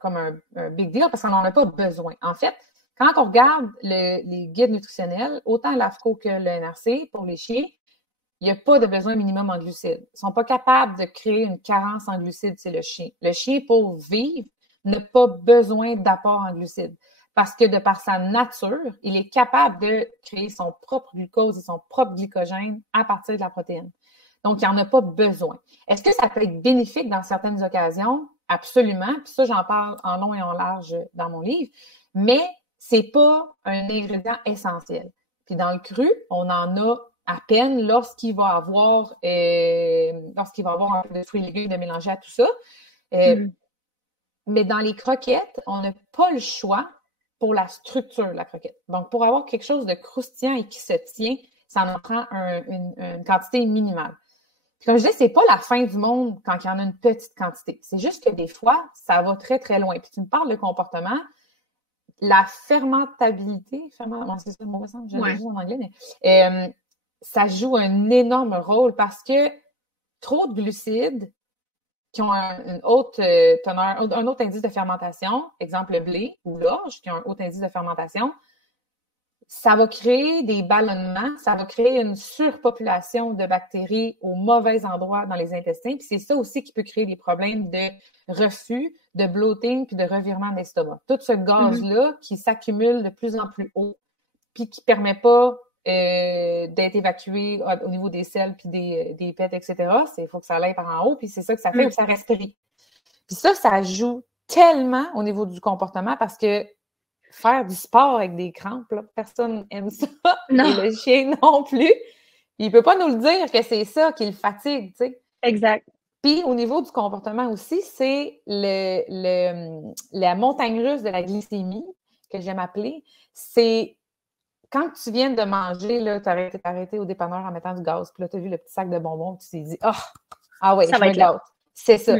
comme un big deal parce qu'on n'en a pas besoin. En fait, quand on regarde les guides nutritionnels, autant l'AFCO que le NRC, pour les chiens, il n'y a pas de besoin minimum en glucides. Ils ne sont pas capables de créer une carence en glucides, c'est le chien. Le chien, pour vivre, n'a pas besoin d'apport en glucides. Parce que de par sa nature, il est capable de créer son propre glucose et son propre glycogène à partir de la protéine. Donc, il n'en a pas besoin. Est-ce que ça peut être bénéfique dans certaines occasions? Absolument. Puis ça, j'en parle en long et en large dans mon livre. Mais c'est pas un ingrédient essentiel. Puis dans le cru, on en a à peine lorsqu'il va avoir un peu de fruits et légumes de mélanger à tout ça. Mais dans les croquettes, on n'a pas le choix pour la structure de la croquette. Donc, pour avoir quelque chose de croustillant et qui se tient, ça en prend une quantité minimale. Puis comme je disais, c'est pas la fin du monde quand il y en a une petite quantité. C'est juste que des fois, ça va très, très loin. Puis tu me parles de comportement, la fermentabilité, c'est ça le mot, je l'ai juste en anglais, mais ça joue un énorme rôle parce que trop de glucides qui ont une haute teneur, un autre indice de fermentation, exemple le blé ou l'orge, qui ont un haut indice de fermentation, ça va créer des ballonnements, ça va créer une surpopulation de bactéries au mauvais endroit dans les intestins. Puis c'est ça aussi qui peut créer des problèmes de reflux, de bloating, puis de revirement d'estomac. Tout ce gaz-là qui s'accumule de plus en plus haut, puis qui ne permet pas d'être évacué au niveau des selles, puis des pets, etc. Il faut que ça aille par en haut, puis c'est ça que ça fait, ou ça respire. Puis ça joue tellement au niveau du comportement parce que faire du sport avec des crampes, là, personne n'aime ça. Non. Et le chien non plus. Il ne peut pas nous le dire que c'est ça qui le fatigue, tu sais. Exact. Puis au niveau du comportement aussi, c'est la montagne russe de la glycémie, que j'aime appeler. C'est quand tu viens de manger, là, tu as arrêté au dépanneur en mettant du gaz, puis là, tu as vu le petit sac de bonbons, tu t'es dit, ah ouais, ça je me gâte. C'est ça.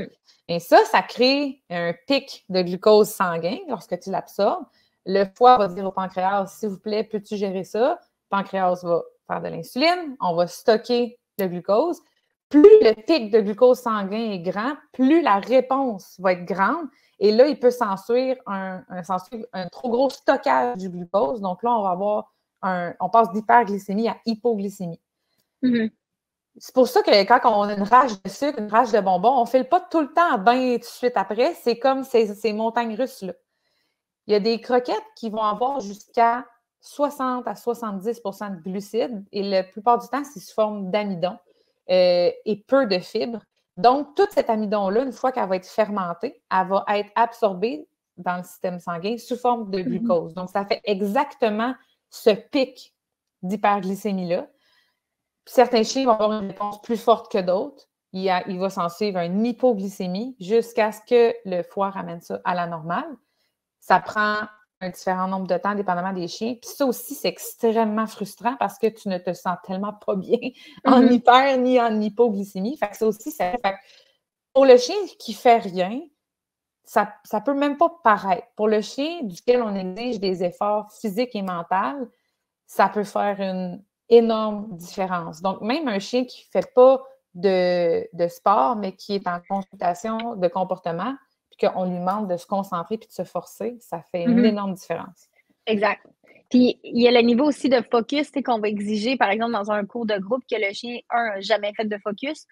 Et ça crée un pic de glucose sanguin lorsque tu l'absorbes. Le foie va dire au pancréas, s'il vous plaît, peux-tu gérer ça? Le pancréas va faire de l'insuline, on va stocker le glucose. Plus le pic de glucose sanguin est grand, plus la réponse va être grande. Et là, il peut s'ensuivre un trop gros stockage du glucose. Donc là, on va avoir on passe d'hyperglycémie à hypoglycémie. C'est pour ça que quand on a une rage de sucre, une rage de bonbons, on ne file pas tout le temps bien tout de suite après. C'est comme ces montagnes russes-là. Il y a des croquettes qui vont avoir jusqu'à 60 à 70 de glucides et la plupart du temps, c'est sous forme d'amidon et peu de fibres. Donc, toute cet amidon-là, une fois qu'elle va être fermentée, elle va être absorbée dans le système sanguin sous forme de glucose. Donc, ça fait exactement ce pic d'hyperglycémie-là. Puis certains chiens vont avoir une réponse plus forte que d'autres. Il va s'en suivre une hypoglycémie jusqu'à ce que le foie ramène ça à la normale. Ça prend un différent nombre de temps, dépendamment des chiens. Puis ça aussi, c'est extrêmement frustrant parce que tu ne te sens tellement pas bien en hyper ni en hypoglycémie. Fait que ça aussi, pour le chien qui ne fait rien, ça ne peut même pas paraître. Pour le chien duquel on exige des efforts physiques et mentaux, ça peut faire une énorme différence. Donc, même un chien qui ne fait pas de sport, mais qui est en consultation de comportement, puis qu'on lui demande de se concentrer puis de se forcer, ça fait une énorme différence. Exact. Puis, il y a le niveau aussi de focus qu'on va exiger, par exemple, dans un cours de groupe, que le chien, n'a jamais fait de focus.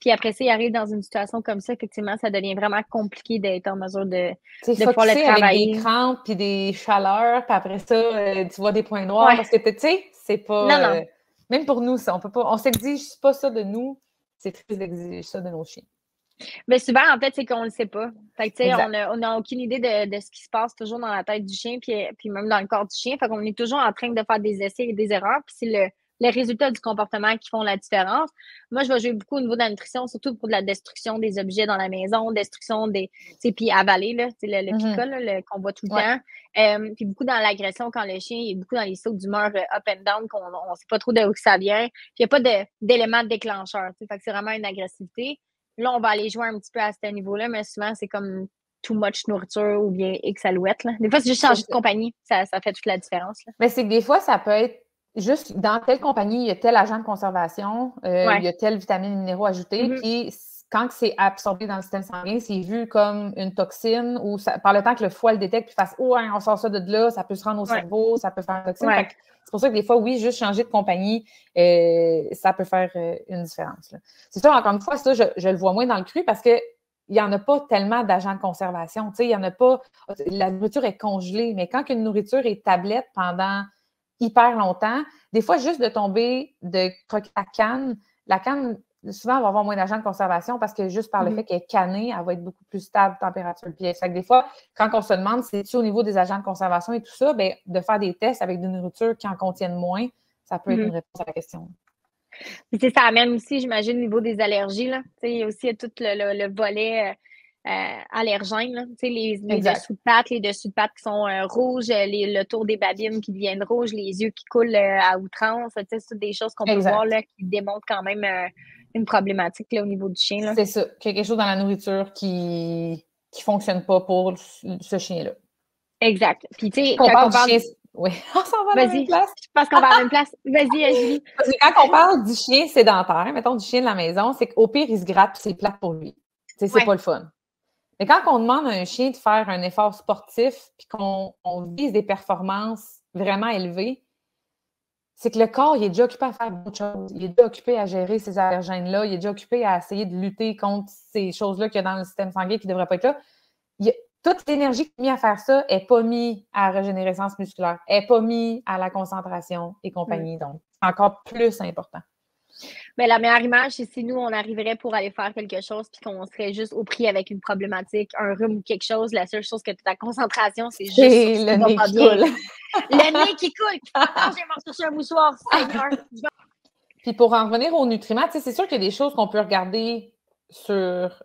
Puis après ça, il arrive dans une situation comme ça, effectivement, ça devient vraiment compliqué d'être en mesure de pouvoir le travailler. Avec des crampes puis des chaleurs, puis après ça, tu vois des points noirs parce que, tu sais, c'est pas... Non. Même pour nous, ça, on s'exige pas ça de nous. C'est triste d'exiger ça de nos chiens. Mais souvent, en fait, c'est qu'on ne le sait pas. Fait que, tu sais, on n'a aucune idée de ce qui se passe toujours dans la tête du chien, puis même dans le corps du chien. Fait qu'on est toujours en train de faire des essais et des erreurs, puis c'est les résultats du comportement qui font la différence. Moi, je vais jouer beaucoup au niveau de la nutrition, surtout pour de la destruction des objets dans la maison, destruction des... Tu sais, puis avaler, là, le pica, là, qu'on voit tout le temps. Puis beaucoup dans l'agression, quand le chien est beaucoup dans les sauts d'humeur up and down, qu'on ne sait pas trop d'où ça vient. Puis il n'y a pas d'élément déclencheur. Fait que c'est vraiment une agressivité. Là, on va aller jouer un petit peu à ce niveau-là, mais souvent, c'est comme too much nourriture ou bien X alouette. Là. Des fois, c'est juste changer de compagnie. Ça fait toute la différence. Là. Mais c'est que des fois, ça peut être juste dans telle compagnie, il y a tel agent de conservation, il y a telle vitamine minéraux ajoutés, puis quand c'est absorbé dans le système sanguin, c'est vu comme une toxine ou par le temps que le foie le détecte puis fasse « Oh, on sort ça de là, ça peut se rendre au cerveau, ça peut faire une toxine. » C'est pour ça que des fois, oui, juste changer de compagnie, ça peut faire une différence. Là. C'est sûr, encore une fois, ça, je le vois moins dans le cru parce que il n'y en a pas tellement d'agents de conservation. Tu sais, il n'y en a pas. La nourriture est congelée, mais quand une nourriture est tablette pendant hyper longtemps, des fois, juste de tomber de croquer la canne, souvent, elle va avoir moins d'agents de conservation parce que juste par le fait qu'elle est cannée, elle va être beaucoup plus stable température de pièce. Fait que des fois, quand on se demande si c'est au niveau des agents de conservation et tout ça, bien, de faire des tests avec des nourritures qui en contiennent moins, ça peut être une réponse à la question. Puis ça amène aussi, j'imagine, au niveau des allergies. Là. Il y a aussi tout le volet allergène. Là. Les dessous de pattes, les dessus de pattes qui sont rouges, le tour des babines qui deviennent rouges, les yeux qui coulent à outrance. C'est toutes des choses qu'on peut voir là, qui démontrent quand même une problématique là, au niveau du chien. Là. C'est ça, qu'il y a quelque chose dans la nourriture qui fonctionne pas pour ce chien-là. Exact. Puis tu sais, Quand on parle du parle... chien... Oui, on s'en va à la même Vas-y, place. je pense qu'on va à la même place. Vas-y, Julie. Parce que quand on parle du chien sédentaire, mettons du chien de la maison, c'est qu'au pire, il se gratte puis c'est plate pour lui. C'est pas le fun. Mais quand on demande à un chien de faire un effort sportif puis qu'on vise des performances vraiment élevées, c'est que le corps, il est déjà occupé à faire d'autres choses. Il est déjà occupé à gérer ces allergènes-là. Il est déjà occupé à essayer de lutter contre ces choses-là qu'il y a dans le système sanguin qui ne devraient pas être là. Toute l'énergie qui est mise à faire ça n'est pas mise à la régénérescence musculaire, n'est pas mise à la concentration et compagnie. Donc, c'est encore plus important. Mais la meilleure image, c'est si nous, on arriverait pour aller faire quelque chose puis qu'on serait juste au prix avec une problématique, un rhume ou quelque chose. La seule chose que tu as ta concentration, c'est juste le nez qui coule. Le nez qui coule. Attends, j'ai mangé sur un mouchoir. Puis pour en revenir aux nutriments, c'est sûr qu'il y a des choses qu'on peut regarder sur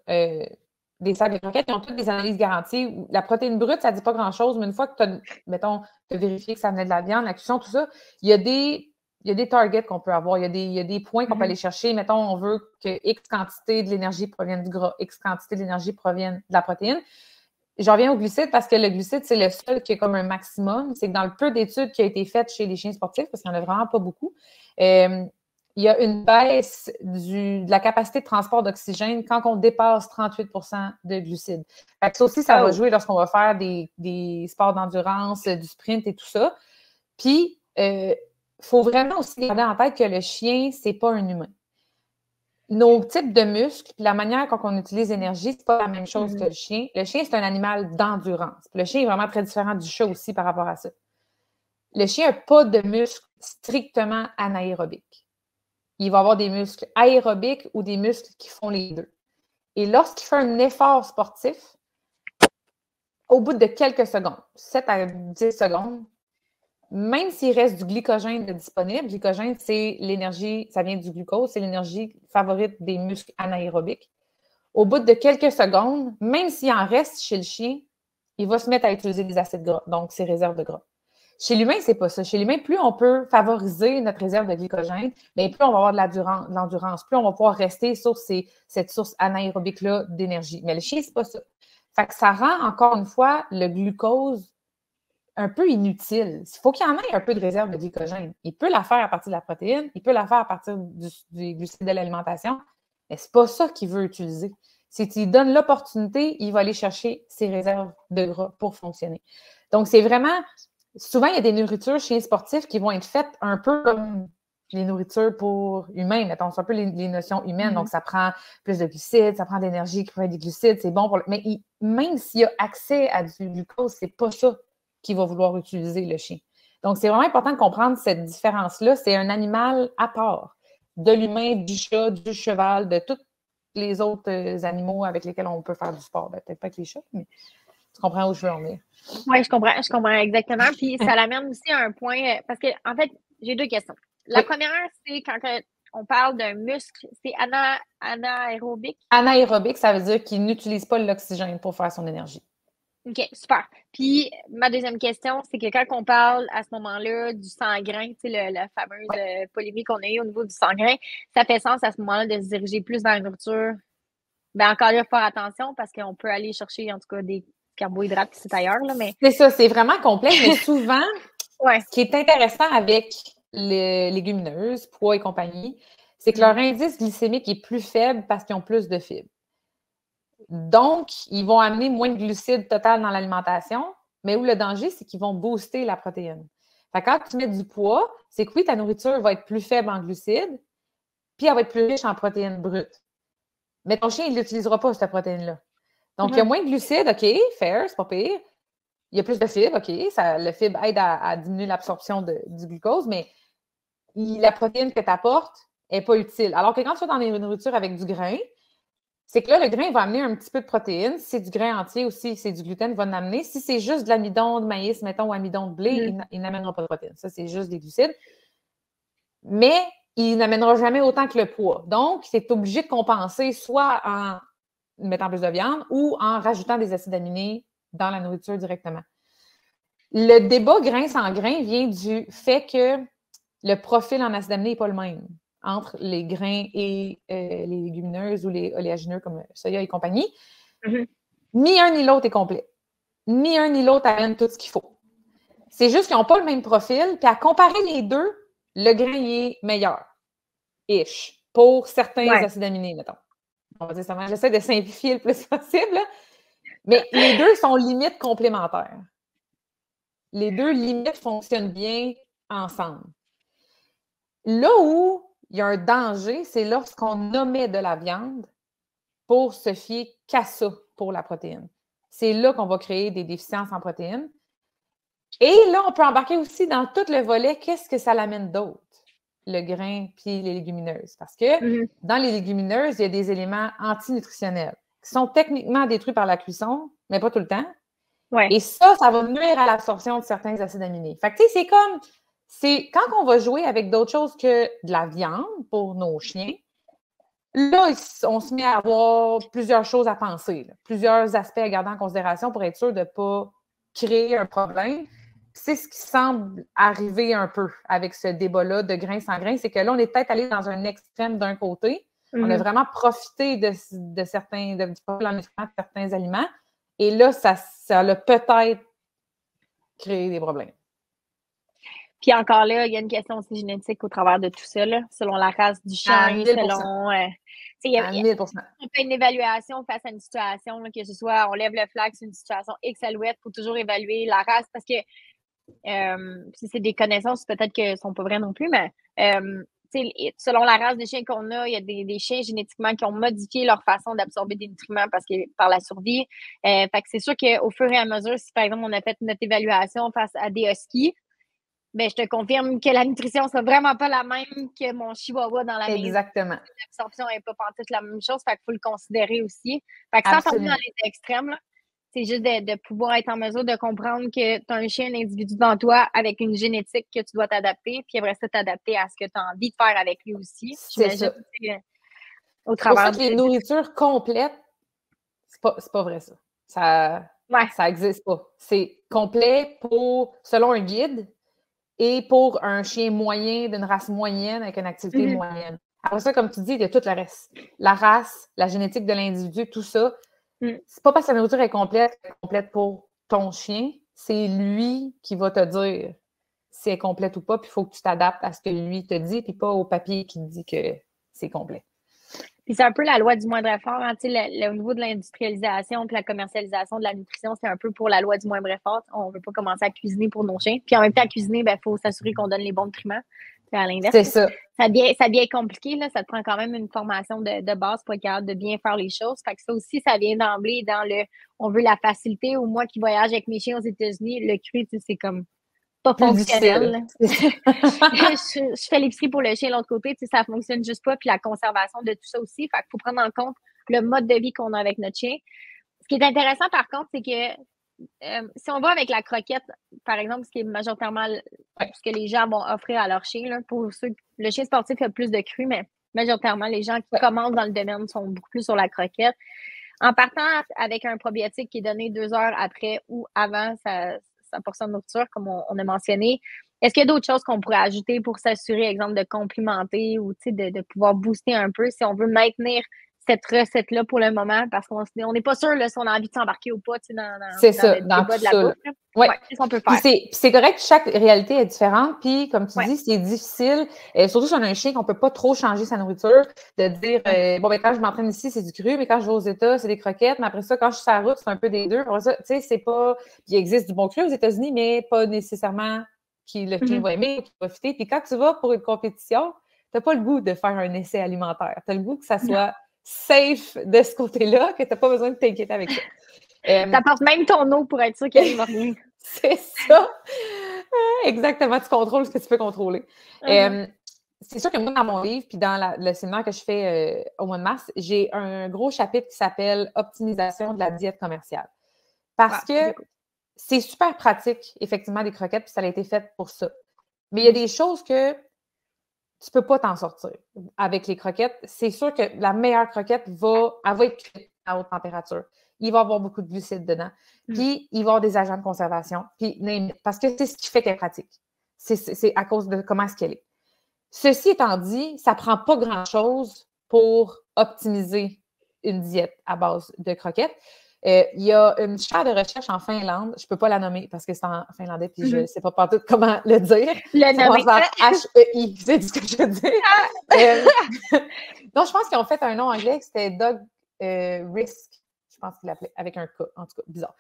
des sacs de croquettes qui ont toutes des analyses garanties. La protéine brute, ça ne dit pas grand-chose, mais une fois que tu as, mettons, vérifié que ça venait de la viande, la cuisson, tout ça, il y a des targets qu'on peut avoir, il y a des points qu'on peut aller chercher. Mettons, on veut que X quantité de l'énergie provienne du gras, X quantité de l'énergie provienne de la protéine. J'en reviens au glucide parce que le glucide, c'est le seul qui est comme un maximum. C'est que dans le peu d'études qui a été faites chez les chiens sportifs, parce qu'il n'y en a vraiment pas beaucoup, il y a une baisse de la capacité de transport d'oxygène quand on dépasse 38 de glucides. Fait que ça aussi, ça va jouer lorsqu'on va faire des sports d'endurance, du sprint et tout ça. Puis, il faut vraiment aussi garder en tête que le chien, c'est pas un humain. Nos types de muscles, puis la manière dont on utilise l'énergie, c'est pas la même chose que le chien. Le chien, c'est un animal d'endurance. Le chien est vraiment très différent du chat aussi par rapport à ça. Le chien n'a pas de muscles strictement anaérobiques. Il va avoir des muscles aérobiques ou des muscles qui font les deux. Et lorsqu'il fait un effort sportif, au bout de quelques secondes, 7 à 10 secondes, même s'il reste du glycogène disponible, le glycogène, c'est l'énergie, ça vient du glucose, c'est l'énergie favorite des muscles anaérobiques. Au bout de quelques secondes, même s'il en reste chez le chien, il va se mettre à utiliser des acides gras, donc ses réserves de gras. Chez l'humain, c'est pas ça. Chez l'humain, plus on peut favoriser notre réserve de glycogène, bien, plus on va avoir de l'endurance, plus on va pouvoir rester sur cette source anaérobique-là d'énergie. Mais le chien, c'est pas ça. Fait que ça rend, encore une fois, le glucose un peu inutile. Il faut qu'il y en ait un peu de réserve de glycogène. Il peut la faire à partir de la protéine, il peut la faire à partir du glucide de l'alimentation, mais c'est pas ça qu'il veut utiliser. Si tu lui donnes l'opportunité, il va aller chercher ses réserves de gras pour fonctionner. Donc, c'est vraiment... Souvent, il y a des nourritures chez les sportifs qui vont être faites un peu comme les nourritures pour humains. Mettons, c'est un peu les notions humaines. Donc, ça prend plus de glucides, ça prend de l'énergie qui provient des glucides, c'est bon pour mais même s'il y a accès à du glucose, c'est pas ça qu'il va vouloir utiliser, le chien. Donc, c'est vraiment important de comprendre cette différence-là. C'est un animal à part de l'humain, du chat, du cheval, de tous les autres animaux avec lesquels on peut faire du sport. Ben, peut-être pas avec les chats, mais tu comprends où je veux en venir. Oui, je comprends exactement. Puis ça l'amène aussi à un point, parce que, en fait, j'ai deux questions. La première, c'est quand on parle d'un muscle, c'est anaérobique. Anaérobique, ça veut dire qu'il n'utilise pas l'oxygène pour faire son énergie. OK, super. Puis ma deuxième question, c'est que quand on parle à ce moment-là du sang-grain, tu sais, la fameuse polémique qu'on a eue au niveau du sang-grain, ça fait sens à ce moment-là de se diriger plus dans la nourriture. Bien, encore là, faire attention parce qu'on peut aller chercher, en tout cas, des carbohydrates qui c'est ailleurs. Là, mais... C'est ça, c'est vraiment complexe, mais souvent, ce qui est intéressant avec les légumineuses, pois et compagnie, c'est que leur indice glycémique est plus faible parce qu'ils ont plus de fibres. Donc, ils vont amener moins de glucides total dans l'alimentation, mais où le danger, c'est qu'ils vont booster la protéine. Fait que quand tu mets du poids, c'est que oui, ta nourriture va être plus faible en glucides, puis elle va être plus riche en protéines brutes. Mais ton chien, il ne l'utilisera pas, cette protéine-là. Donc, il y a moins de glucides, OK, fair, c'est pas pire. Il y a plus de fibres, OK, le fibre aide à diminuer l'absorption du glucose, mais la protéine que tu apportes n'est pas utile. Alors que quand tu vas dans des nourritures avec du grain, c'est que là, le grain va amener un petit peu de protéines. Si c'est du grain entier aussi, c'est du gluten, il va en amener. Si c'est juste de l'amidon de maïs, mettons, ou amidon de blé, il n'amènera pas de protéines. Ça, c'est juste des glucides. Mais il n'amènera jamais autant que le poids. Donc, c'est obligé de compenser soit en mettant plus de viande ou en rajoutant des acides aminés dans la nourriture directement. Le débat grain sans grain vient du fait que le profil en acides aminés n'est pas le même. entre les grains et les légumineuses ou les oléagineux comme soya et compagnie. Ni un ni l'autre est complet. Ni un ni l'autre amène tout ce qu'il faut. C'est juste qu'ils n'ont pas le même profil. Puis à comparer les deux, le grain est meilleur. Ish. Pour certains acides aminés, mettons. On va dire ça. J'essaie de simplifier le plus possible. Là. Mais les deux sont limite complémentaires. Les deux limites fonctionnent bien ensemble. Là où il y a un danger, c'est lorsqu'on omet de la viande pour se fier qu'à ça pour la protéine. C'est là qu'on va créer des déficiences en protéines. Et là, on peut embarquer aussi dans tout le volet, qu'est-ce que ça l'amène d'autre, le grain puis les légumineuses. Parce que dans les légumineuses, il y a des éléments antinutritionnels qui sont techniquement détruits par la cuisson, mais pas tout le temps. Ouais. Et ça va nuire à l'absorption de certains acides aminés. Fait que, tu sais, c'est quand on va jouer avec d'autres choses que de la viande pour nos chiens, là, on se met à avoir plusieurs choses à penser, là, plusieurs aspects à garder en considération pour être sûr de ne pas créer un problème. C'est ce qui semble arriver un peu avec ce débat-là de grain sans grain, c'est que là, on est peut-être allé dans un extrême d'un côté. On a vraiment profité de certains aliments. Et là, ça a peut-être créé des problèmes. Puis encore là, il y a une question aussi génétique au travers de tout ça, là, selon la race du chien, selon... on fait une évaluation face à une situation, là, que ce soit on lève le flag, c'est une situation X-Alouette, il faut toujours évaluer la race parce que si c'est des connaissances, peut-être qu'elles ne sont pas vraies non plus, mais selon la race de chiens qu'on a, il y a des chiens génétiquement qui ont modifié leur façon d'absorber des nutriments parce que par la survie. Fait que c'est sûr qu'au fur et à mesure, si par exemple on a fait notre évaluation face à des huskies, ben, je te confirme que la nutrition ne sera vraiment pas la même que mon chihuahua dans la maison. Exactement. L'absorption n'est pas pantoute la même chose, fait qu'il faut le considérer aussi. Fait que sans tomber dans les extrêmes, là, c'est juste de pouvoir être en mesure de comprendre que tu as un chien, un individu devant toi avec une génétique que tu dois t'adapter, puis après ça, t'adapter à ce que tu as envie de faire avec lui aussi. C'est ça. Au travers pour ça que les nourritures complètes, c'est pas vrai ça. Ça n'existe pas. C'est complet selon un guide et pour un chien moyen d'une race moyenne avec une activité moyenne. Après ça, comme tu dis, il y a tout le reste. La race, la génétique de l'individu, tout ça. C'est pas parce que la nourriture est complète pour ton chien, c'est lui qui va te dire si elle est complète ou pas, puis il faut que tu t'adaptes à ce que lui te dit, puis pas au papier qui te dit que c'est complet. Puis c'est un peu la loi du moindre effort. Hein? Au niveau de l'industrialisation et la commercialisation de la nutrition, c'est un peu pour la loi du moindre effort. On ne veut pas commencer à cuisiner pour nos chiens. Puis en même temps, à cuisiner, il faut s'assurer qu'on donne les bons nutriments. À l'inverse, c'est ça. Ça devient compliqué. Là. Ça te prend quand même une formation de base pour être capable de bien faire les choses. Fait que ça aussi, ça vient d'emblée dans on veut la facilité. Ou moi qui voyage avec mes chiens aux États-Unis, le cru, c'est comme pas fonctionnel. je fais l'épicerie pour le chien de l'autre côté, ça fonctionne juste pas, puis la conservation de tout ça aussi. Fait qu'il faut prendre en compte le mode de vie qu'on a avec notre chien. Ce qui est intéressant, par contre, c'est que si on va avec la croquette, par exemple, ce qui est majoritairement ce que les gens vont offrir à leur chien, là, pour ceux, le chien sportif a plus de cru, mais majoritairement, les gens qui commencent dans le domaine sont beaucoup plus sur la croquette. En partant avec un probiotique qui est donné 2 heures après ou avant sa portion de nourriture, comme on a mentionné. Est-ce qu'il y a d'autres choses qu'on pourrait ajouter pour s'assurer, exemple, de complimenter ou de pouvoir booster un peu si on veut maintenir cette recette-là pour le moment parce qu'on n'est pas sûr là, si on a envie de s'embarquer ou pas dans le débat de la bouffe. Oui, qu'est-ce qu'on peut faire? C'est correct que chaque réalité est différente. Puis, comme tu dis, c'est difficile, surtout si on a un chien qu'on ne peut pas trop changer sa nourriture, de dire quand je m'entraîne ici, c'est du cru, mais quand je vais aux États, c'est des croquettes. Mais après ça, quand je suis sur la route, c'est un peu des deux. Après ça, tu sais, c'est pas. Puis, il existe du bon cru aux États-Unis, mais pas nécessairement le chien va aimer ou qui va profiter. Puis, quand tu vas pour une compétition, tu n'as pas le goût de faire un essai alimentaire. Tu as le goût que ça soit safe de ce côté-là, que tu n'as pas besoin de t'inquiéter avec ça. T'apportes même ton eau pour être sûr qu'il n'y a rien. C'est ça. Exactement. Tu contrôles ce que tu peux contrôler. C'est sûr que moi, dans mon livre, puis dans le séminaire que je fais au mois de mars, j'ai un gros chapitre qui s'appelle « Optimisation de la diète commerciale ». Parce que c'est super pratique, effectivement, des croquettes, puis ça a été fait pour ça. Mais il y a des choses que tu ne peux pas t'en sortir avec les croquettes. C'est sûr que la meilleure croquette va être cuite à haute température. Il va y avoir beaucoup de glucides dedans. Puis, il va y avoir des agents de conservation. Puis, parce que c'est ce qui fait qu'elle est pratique. C'est à cause de comment est-ce qu'elle est. Ceci étant dit, ça ne prend pas grand-chose pour optimiser une diète à base de croquettes. Il y a une chaire de recherche en Finlande, je ne peux pas la nommer parce que c'est en finlandais puis je ne sais pas partout comment le dire. Le Ça commence nommer. par H-E-I, c'est ce que je veux dire. Donc, je pense qu'ils ont fait un nom anglais, c'était Doug Risk, je pense qu'il l'appelait, avec un K, en tout cas, bizarre.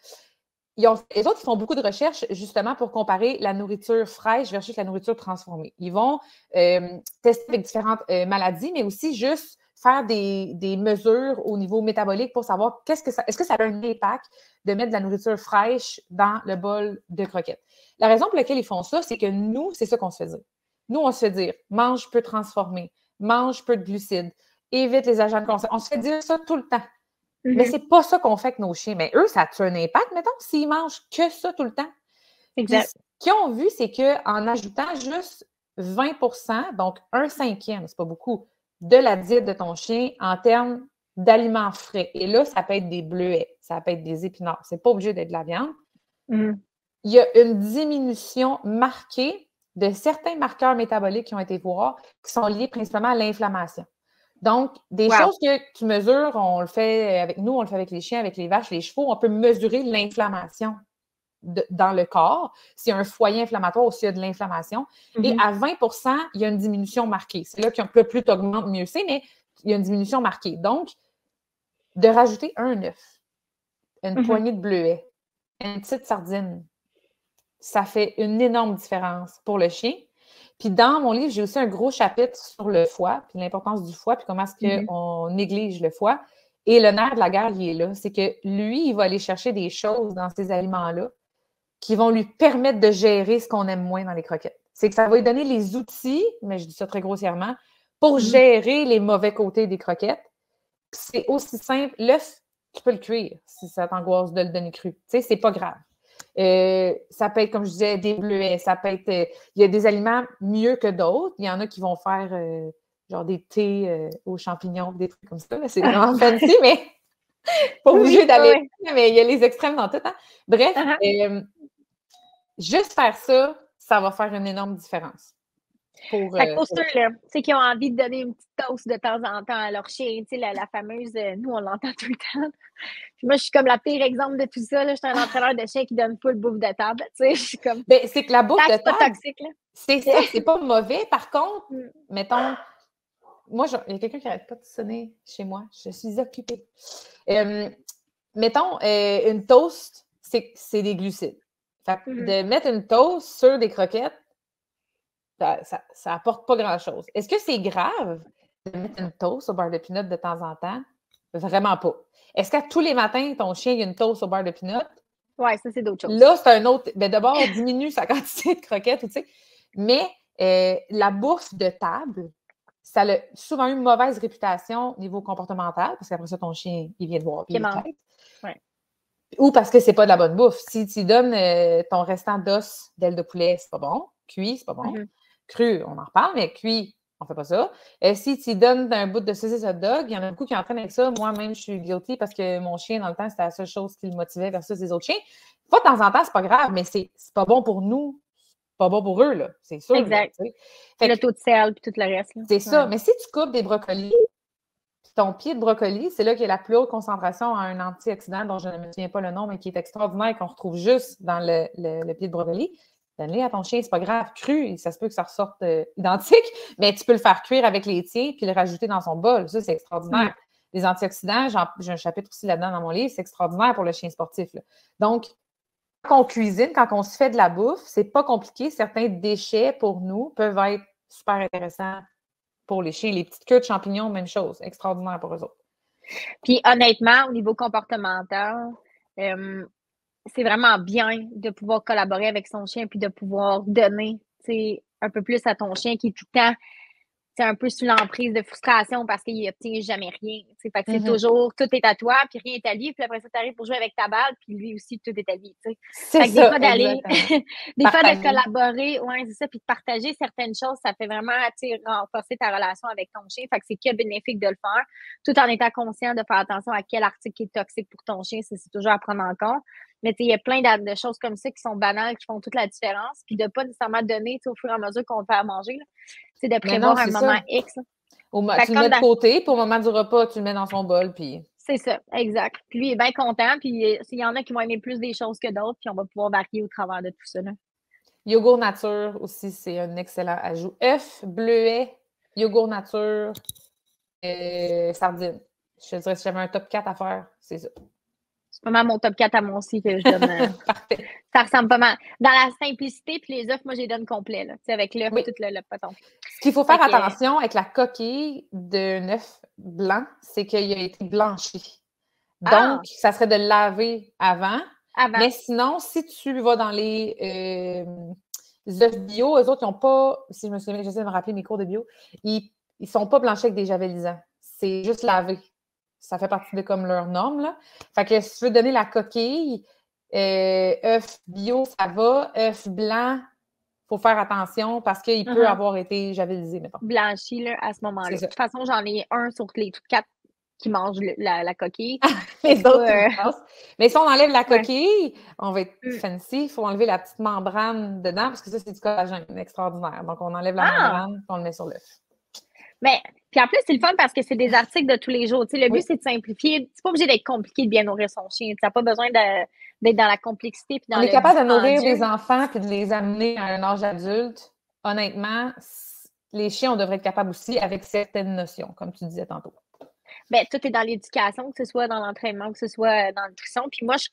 Les autres, ils font beaucoup de recherches justement pour comparer la nourriture fraîche versus la nourriture transformée. Ils vont tester avec différentes maladies, mais aussi juste faire des mesures au niveau métabolique pour savoir est-ce que ça a un impact de mettre de la nourriture fraîche dans le bol de croquettes. La raison pour laquelle ils font ça, c'est que nous, c'est ça qu'on se fait dire. Nous, on se fait dire, mange peu transformé, mange peu de glucides, évite les agents de conservation. On se fait dire ça tout le temps. Mais c'est pas ça qu'on fait avec nos chiens. Mais eux, ça a un impact, mettons, s'ils mangent que ça tout le temps. Exact. Puis, ce qu'ils ont vu, c'est qu'en ajoutant juste 20 donc un cinquième, c'est pas beaucoup, de la diète de ton chien en termes d'aliments frais. Et là, ça peut être des bleuets, ça peut être des épinards. C'est pas obligé d'être de la viande. Il y a une diminution marquée de certains marqueurs métaboliques qui ont été voir, qui sont liés principalement à l'inflammation. Donc, des choses que tu mesures, on le fait avec nous, on le fait avec les chiens, avec les vaches, les chevaux, on peut mesurer l'inflammation dans le corps, s'il y a un foyer inflammatoire ou s'il y a de l'inflammation. Et à 20 il y a une diminution marquée. C'est là que plus tu augmentes, mieux c'est, mais il y a une diminution marquée. Donc, de rajouter un œuf, une poignée de bleuets, une petite sardine, ça fait une énorme différence pour le chien. Puis dans mon livre, j'ai aussi un gros chapitre sur le foie, puis l'importance du foie, puis comment est-ce qu'on néglige le foie. Et le nerf de la guerre, il est là. C'est que lui, il va aller chercher des choses dans ces aliments-là qui vont lui permettre de gérer ce qu'on aime moins dans les croquettes. C'est que ça va lui donner les outils, mais je dis ça très grossièrement, pour gérer les mauvais côtés des croquettes. Puis c'est aussi simple. L'œuf, tu peux le cuire si ça t'angoisse de le donner cru. Tu sais, c'est pas grave. Ça peut être, comme je disais, des bleuets. Ça peut être. Il y a des aliments mieux que d'autres. Il y en a qui vont faire genre des thés aux champignons, des trucs comme ça. C'est vraiment fancy, mais pas obligé d'aller. Mais il y a les extrêmes dans tout. Hein? Bref, juste faire ça, ça va faire une énorme différence. Pour ceux-là, qui ont envie de donner une petite dose de temps en temps à leur chien, la fameuse, nous, on l'entend tout le temps. Puis moi, je suis comme la pire exemple de tout ça. Là. Je suis un entraîneur de chien qui donne full bouffe de table. Je suis comme. Ben, c'est que la bouffe de table. C'est pas toxique, là. C'est ça, c'est pas mauvais. Par contre, mettons, moi, il y a quelqu'un qui n'arrête pas de sonner chez moi. Je suis occupée. Mettons, une toast, c'est des glucides. Fait que de mettre une toast sur des croquettes, ça apporte pas grand-chose. Est-ce que c'est grave de mettre une toast au beurre de pinot de temps en temps? Vraiment pas. Est-ce qu'à tous les matins, ton chien a une toast au beurre de pinot? Oui, ça, c'est d'autres choses. Là, c'est un autre. Ben, d'abord, on diminue sa quantité de croquettes, tu sais. Mais la bouffe de table, ça a souvent eu une mauvaise réputation au niveau comportemental, parce qu'après ça, ton chien, il vient te voir. Ouais. Ou parce que c'est pas de la bonne bouffe. Si tu donnes ton restant d'os d'aile de poulet, c'est pas bon. Cuit, c'est pas bon. Cru, on en reparle, mais cuit, on fait pas ça. Si tu donnes un bout de saucisse hot dog, il y en a beaucoup qui entraînent avec ça. Moi-même, je suis guilty parce que mon chien, dans le temps, c'était la seule chose qui le motivait versus les autres chiens. Pas de temps en temps, c'est pas grave, mais c'est pas bon pour nous. Pas bon pour eux, là. C'est sûr. Exact. Là, le taux de sel et tout le reste. C'est ça. Mais si tu coupes des brocolis, ton pied de brocoli, c'est là qu'il y a la plus haute concentration en un antioxydant dont je ne me souviens pas le nom, mais qui est extraordinaire et qu'on retrouve juste dans le pied de brocoli. Donne-les à ton chien, c'est pas grave. Cru, ça se peut que ça ressorte identique, mais tu peux le faire cuire avec les tiens puis le rajouter dans son bol. Ça, c'est extraordinaire. Les antioxydants, j'ai un chapitre aussi là-dedans dans mon livre, c'est extraordinaire pour le chien sportif. Là. Donc, quand on cuisine, quand on se fait de la bouffe, c'est pas compliqué. Certains déchets, pour nous, peuvent être super intéressants pour les chiens. Les petites queues de champignons, même chose. Extraordinaire pour eux autres. Puis honnêtement, au niveau comportemental, c'est vraiment bien de pouvoir collaborer avec son chien puis de pouvoir donner un peu plus à ton chien qui est tout le temps un peu sous l'emprise de frustration parce qu'il n'obtient jamais rien. Fait que c'est toujours tout est à toi, puis rien est à lui, puis après ça, tu arrives pour jouer avec ta balle, puis lui aussi, tout est à lui. C'est ça, des fois d'aller, des fois partager. de collaborer, c'est ça, puis de partager certaines choses, ça fait vraiment renforcer ta relation avec ton chien. Fait que c'est que bénéfique de le faire, tout en étant conscient de faire attention à quel article est toxique pour ton chien, c'est toujours à prendre en compte. Mais il y a plein de choses comme ça qui sont banales, qui font toute la différence, puis de ne pas nécessairement donner au fur et à mesure qu'on fait à manger. Là. de prévoir un moment X. Tu le mets de côté, puis au moment du repas, tu le mets dans son bol, puis... C'est ça, exact. Puis lui, il est bien content, puis il y en a qui vont aimer plus des choses que d'autres, puis on va pouvoir varier au travers de tout ça, là. Yogourt nature aussi, c'est un excellent ajout. Œufs, bleuets, yogourt nature, sardines. Je te dirais, si j'avais un top 4 à faire, c'est ça. C'est pas mal mon top 4 à moi aussi que je donne. Parfait. Ça ressemble pas mal. Dans la simplicité, puis les œufs, moi, je les donne complets, là. Tu sais, avec l'œuf, tout le poton. Ce qu'il faut faire attention avec la coquille d'un œuf blanc, c'est qu'il a été blanchi. Donc, ça serait de le laver avant. Mais sinon, si tu vas dans les œufs bio, eux autres, ils n'ont pas, si je me souviens, j'essaie de me rappeler mes cours de bio, ils ne sont pas blanchis avec des javelisants. C'est juste lavé. Ça fait partie de comme leur norme, là. Fait que si tu veux donner la coquille, œuf bio, ça va. Œuf blanc, il faut faire attention parce qu'il peut avoir été javelisé, mettons. Blanchi, là, à ce moment-là. De toute façon, j'en ai un sur les 4 qui mangent la coquille. Les autres, mais si on enlève la coquille, on va être fancy. Il faut enlever la petite membrane dedans parce que ça, c'est du collagène extraordinaire. Donc, on enlève la membrane et on le met sur l'œuf. Mais, puis en plus, c'est le fun parce que c'est des articles de tous les jours. Tu sais, le but, c'est de simplifier. C'est pas obligé d'être compliqué de bien nourrir son chien. Tu n'as pas besoin d'être dans la complexité. Puis dans on est capable de nourrir les enfants puis de les amener à un âge adulte. Honnêtement, les chiens, on devrait être capable aussi avec certaines notions, comme tu disais tantôt. Bien, tout est dans l'éducation, que ce soit dans l'entraînement, que ce soit dans la nutrition. Puis moi, je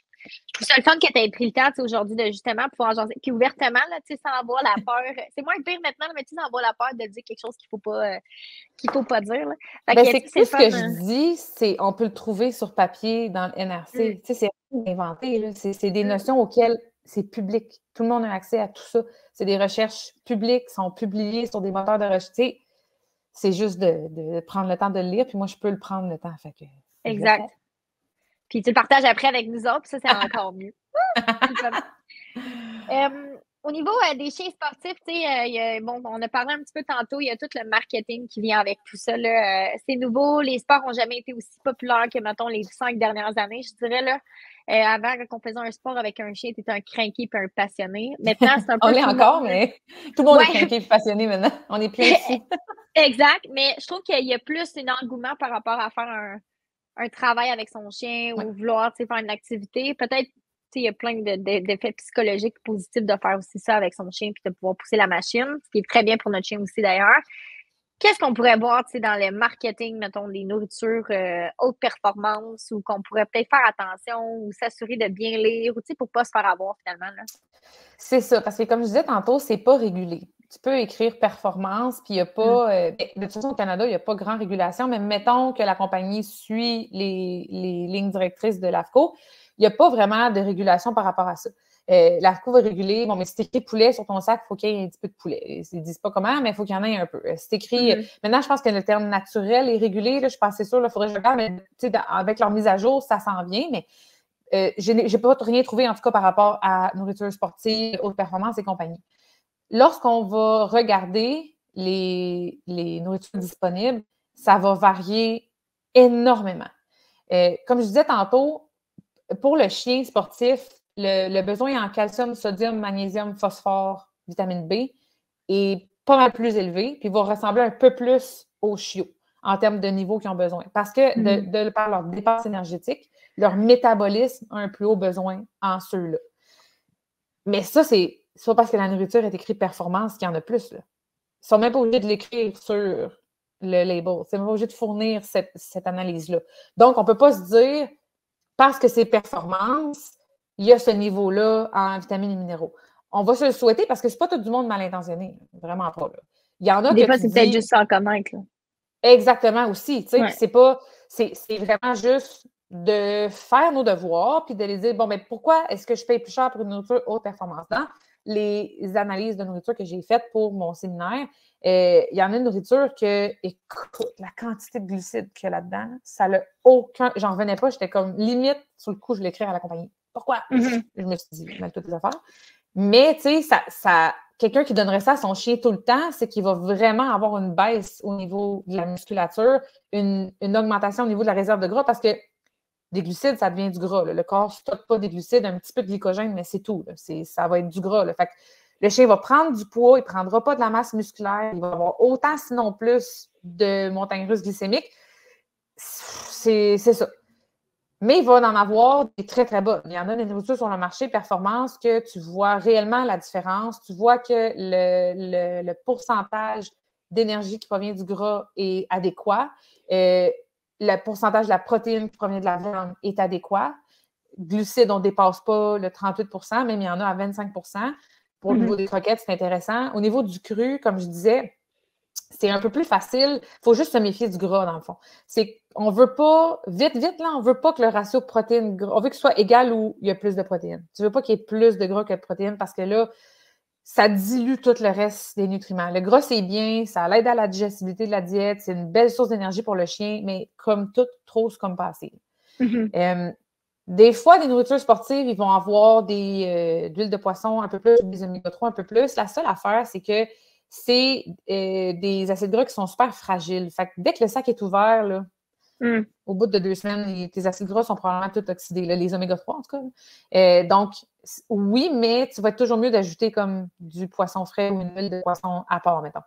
trouve ça le fun que tu aies pris le temps aujourd'hui de justement pouvoir jaser. Puis ouvertement, là, sans avoir la peur. C'est moins pire maintenant, mais sans avoir la peur de dire quelque chose qu'il ne faut pas dire. C'est ce que je dis, c'est on peut le trouver sur papier dans le NRC. C'est inventé. C'est des notions auxquelles c'est public. Tout le monde a accès à tout ça. C'est des recherches publiques, sont publiées sur des moteurs de recherche. C'est juste de prendre le temps de le lire, puis moi, je peux le prendre le temps. Fait que, exact. Puis tu le partages après avec nous autres, puis ça, c'est encore mieux. Au niveau des chiens sportifs, on a parlé un petit peu tantôt, il y a tout le marketing qui vient avec tout ça. C'est nouveau, les sports n'ont jamais été aussi populaires que, mettons, les 5 dernières années, je dirais. Là. Avant, quand on faisait un sport avec un chien, tu étais un crinqué et un passionné. Maintenant, c'est un peu. On l'est encore, mais tout le monde est crinqué et passionné maintenant. On est plein ici. Exact, mais je trouve qu'il y a plus un engouement par rapport à faire un travail avec son chien ou vouloir faire une activité. Peut-être il y a plein d'effets psychologiques positifs de faire aussi ça avec son chien puis de pouvoir pousser la machine, ce qui est très bien pour notre chien aussi d'ailleurs. Qu'est-ce qu'on pourrait voir dans le marketing, mettons, des nourritures haute performance ou qu'on pourrait peut-être faire attention ou s'assurer de bien lire ou pour ne pas se faire avoir finalement? Là? C'est ça, parce que comme je disais tantôt, c'est pas régulé. Tu peux écrire performance, puis il n'y a pas. De toute façon, au Canada, il n'y a pas grande régulation, mais mettons que la compagnie suit les lignes directrices de l'AFCO, il n'y a pas vraiment de régulation par rapport à ça. L'AFCO va réguler, bon, mais si tu écris poulet sur ton sac, il faut qu'il y ait un petit peu de poulet. Ils ne disent pas comment, mais il faut qu'il y en ait un peu. Si tu écris. Maintenant, je pense que le terme naturel est régulé, là, je suis pas assez sûre, il faudrait que je regarde, mais avec leur mise à jour, ça s'en vient, mais. Je n'ai pas rien trouvé, en tout cas, par rapport à nourriture sportive, haute performance et compagnie. Lorsqu'on va regarder les nourritures disponibles, ça va varier énormément. Comme je disais tantôt, pour le chien sportif, le besoin en calcium, sodium, magnésium, phosphore, vitamine B est pas mal plus élevé, puis va ressembler un peu plus aux chiots en termes de niveau qu'ils ont besoin. Parce que par leur dépense énergétique, leur métabolisme a un plus haut besoin en ceux-là. Mais ça, c'est pas parce que la nourriture est écrite performance qu'il y en a plus. Là. Ils ne sont même pas obligés de l'écrire sur le label. Ils ne sont même pas obligés de fournir cette analyse-là. Donc, on ne peut pas se dire, parce que c'est performance, il y a ce niveau-là en vitamines et minéraux. On va se le souhaiter parce que c'est pas tout du monde mal intentionné. Vraiment pas. Là. Il y en a des fois, c'est peut-être juste sans connaître. Là. Exactement aussi. C'est vraiment juste de faire nos devoirs puis de les dire, bon, mais pourquoi est-ce que je paye plus cher pour une nourriture haute performance? Dans les analyses de nourriture que j'ai faites pour mon séminaire, il y en a une nourriture que, écoute, la quantité de glucides qu'il y a là-dedans, ça n'a aucun... J'en revenais pas, j'étais comme limite, sur le coup, je l'écris à la compagnie. Pourquoi? Je me suis dit, mal toutes les affaires. Mais, tu sais, quelqu'un qui donnerait ça à son chien tout le temps, c'est qu'il va vraiment avoir une baisse au niveau de la musculature, une augmentation au niveau de la réserve de gras, parce que des glucides, ça devient du gras. Là. Le corps ne stocke pas des glucides, un petit peu de glycogène, mais c'est tout. Là. Ça va être du gras. Là. Fait que Le chien va prendre du poids, il ne prendra pas de la masse musculaire, il va avoir autant, sinon plus, de montagnes russes glycémiques. C'est ça. Mais il va en avoir des très, très bas. Il y en a des nourritures sur le marché performance que tu vois réellement la différence. Tu vois que le pourcentage d'énergie qui provient du gras est adéquat. Le pourcentage de la protéine qui provient de la viande est adéquat. Glucides, on ne dépasse pas le 38 %, même il y en a à 25 %. Pour le niveau des croquettes, c'est intéressant. Au niveau du cru, comme je disais, c'est un peu plus facile. Il faut juste se méfier du gras, dans le fond. On ne veut pas, vite, là, on ne veut pas que le ratio protéines-gras, on veut que ce soit égal où il y a plus de protéines. Tu ne veux pas qu'il y ait plus de gras que de protéines parce que là, ça dilue tout le reste des nutriments. Le gras, c'est bien, ça l'aide à la digestibilité de la diète, c'est une belle source d'énergie pour le chien, mais comme tout, trop, c'est comme pas assez. Des fois, des nourritures sportives, ils vont avoir d'huile de poisson un peu plus, des oméga-3 un peu plus. La seule affaire, c'est que c'est des acides gras qui sont super fragiles. Fait que dès que le sac est ouvert, là, au bout de 2 semaines, tes acides gras sont probablement tous oxydés, là, les oméga-3 en tout cas. Donc, oui, mais tu vas être toujours mieux d'ajouter comme du poisson frais ou une huile de poisson à part, mettons.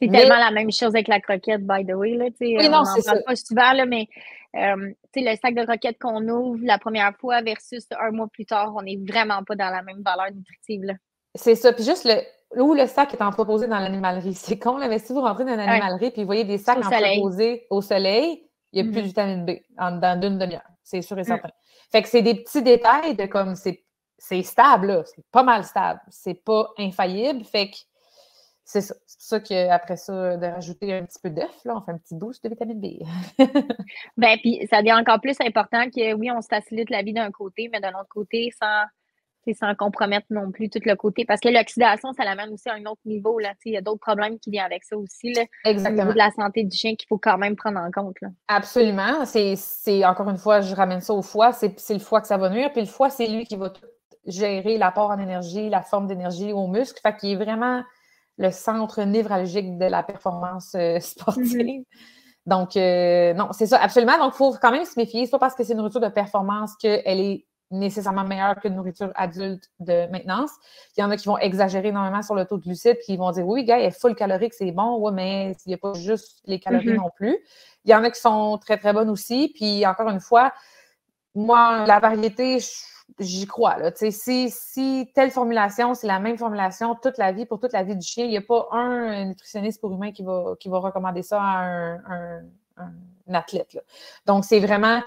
C'est tellement la même chose avec la croquette, by the way. Là, oui, non, on n'en parle pas souvent, là, mais le sac de croquettes qu'on ouvre la première fois versus 1 mois plus tard, on n'est vraiment pas dans la même valeur nutritive. Là. C'est ça. Puis juste où le sac est entreposé dans l'animalerie. C'est con, là, mais si vous rentrez dans une animalerie puis vous voyez des sacs entreposés au soleil, il n'y a plus de vitamine B dans d'une demi-heure. C'est sûr et certain. Fait que c'est des petits détails de comme c'est stable, là. C'est pas mal stable. C'est pas infaillible. Fait que c'est ça. C'est pour ça qu'après ça, de rajouter un petit peu d'œuf, là, on fait un petit boost de vitamine B. Ben, puis ça devient encore plus important que oui, on se facilite la vie d'un côté, mais d'un autre côté, sans compromettre non plus tout le côté. Parce que l'oxydation, ça l'amène aussi à un autre niveau. Là. Il y a d'autres problèmes qui viennent avec ça aussi. Là, exactement. Au niveau de la santé du chien qu'il faut quand même prendre en compte. Là. Absolument. C'est encore une fois, je ramène ça au foie. C'est le foie que ça va nuire. Puis le foie, c'est lui qui va tout gérer l'apport en énergie, la forme d'énergie aux muscles. Fait qu'il est vraiment le centre névralgique de la performance sportive. Donc, non, c'est ça, absolument. Donc, il faut quand même se méfier. C'est pas parce que c'est une nourriture de performance qu'elle est nécessairement meilleure qu'une nourriture adulte de maintenance. Il y en a qui vont exagérer énormément sur le taux de glucides puis ils vont dire, oui, gars, elle est full calorique, c'est bon, ouais, mais il n'y a pas juste les calories non plus. Il y en a qui sont très, très bonnes aussi. Puis, encore une fois, moi, la variété, j'y crois. Là. Si telle formulation, c'est la même formulation toute la vie, pour toute la vie du chien, il n'y a pas un nutritionniste pour humain qui va recommander ça à un athlète. Là. Donc, c'est vraiment,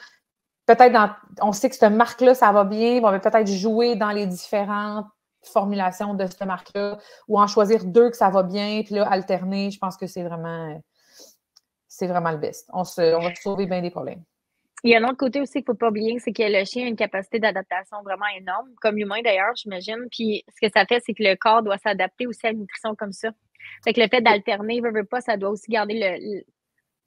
peut-être on sait que cette marque-là, ça va bien, on va peut-être jouer dans les différentes formulations de cette marque-là ou en choisir 2 que ça va bien, puis là, alterner, je pense que c'est vraiment le best. On va sauver bien des problèmes. Il y a un autre côté aussi qu'il ne faut pas oublier, c'est que le chien a une capacité d'adaptation vraiment énorme, comme l'humain d'ailleurs, j'imagine. Puis ce que ça fait, c'est que le corps doit s'adapter aussi à la nutrition comme ça. Fait que le fait d'alterner, veut pas, ça doit aussi garder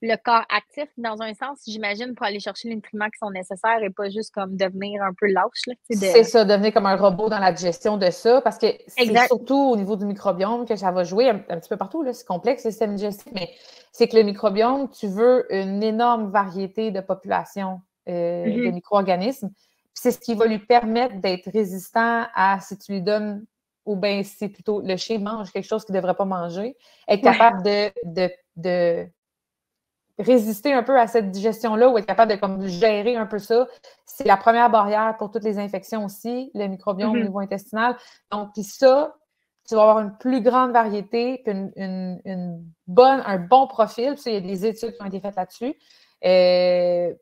le corps actif dans un sens, j'imagine, pour aller chercher les nutriments qui sont nécessaires et pas juste comme devenir un peu lâche. Là, C'est ça, devenir comme un robot dans la digestion de ça, parce que c'est surtout au niveau du microbiome que ça va jouer un petit peu partout. Là, c'est complexe, le système digestif, mais c'est que le microbiome, tu veux une énorme variété de populations de micro-organismes. Puis c'est ce qui va lui permettre d'être résistant à si tu lui donnes, ou bien si plutôt le chien mange quelque chose qu'il ne devrait pas manger, être capable de résister un peu à cette digestion-là ou être capable de comme, gérer un peu ça, c'est la première barrière pour toutes les infections aussi, le microbiome au niveau intestinal. Donc, puis ça, tu vas avoir une plus grande variété, puis un bon profil. Puis ça, il y a des études qui ont été faites là-dessus,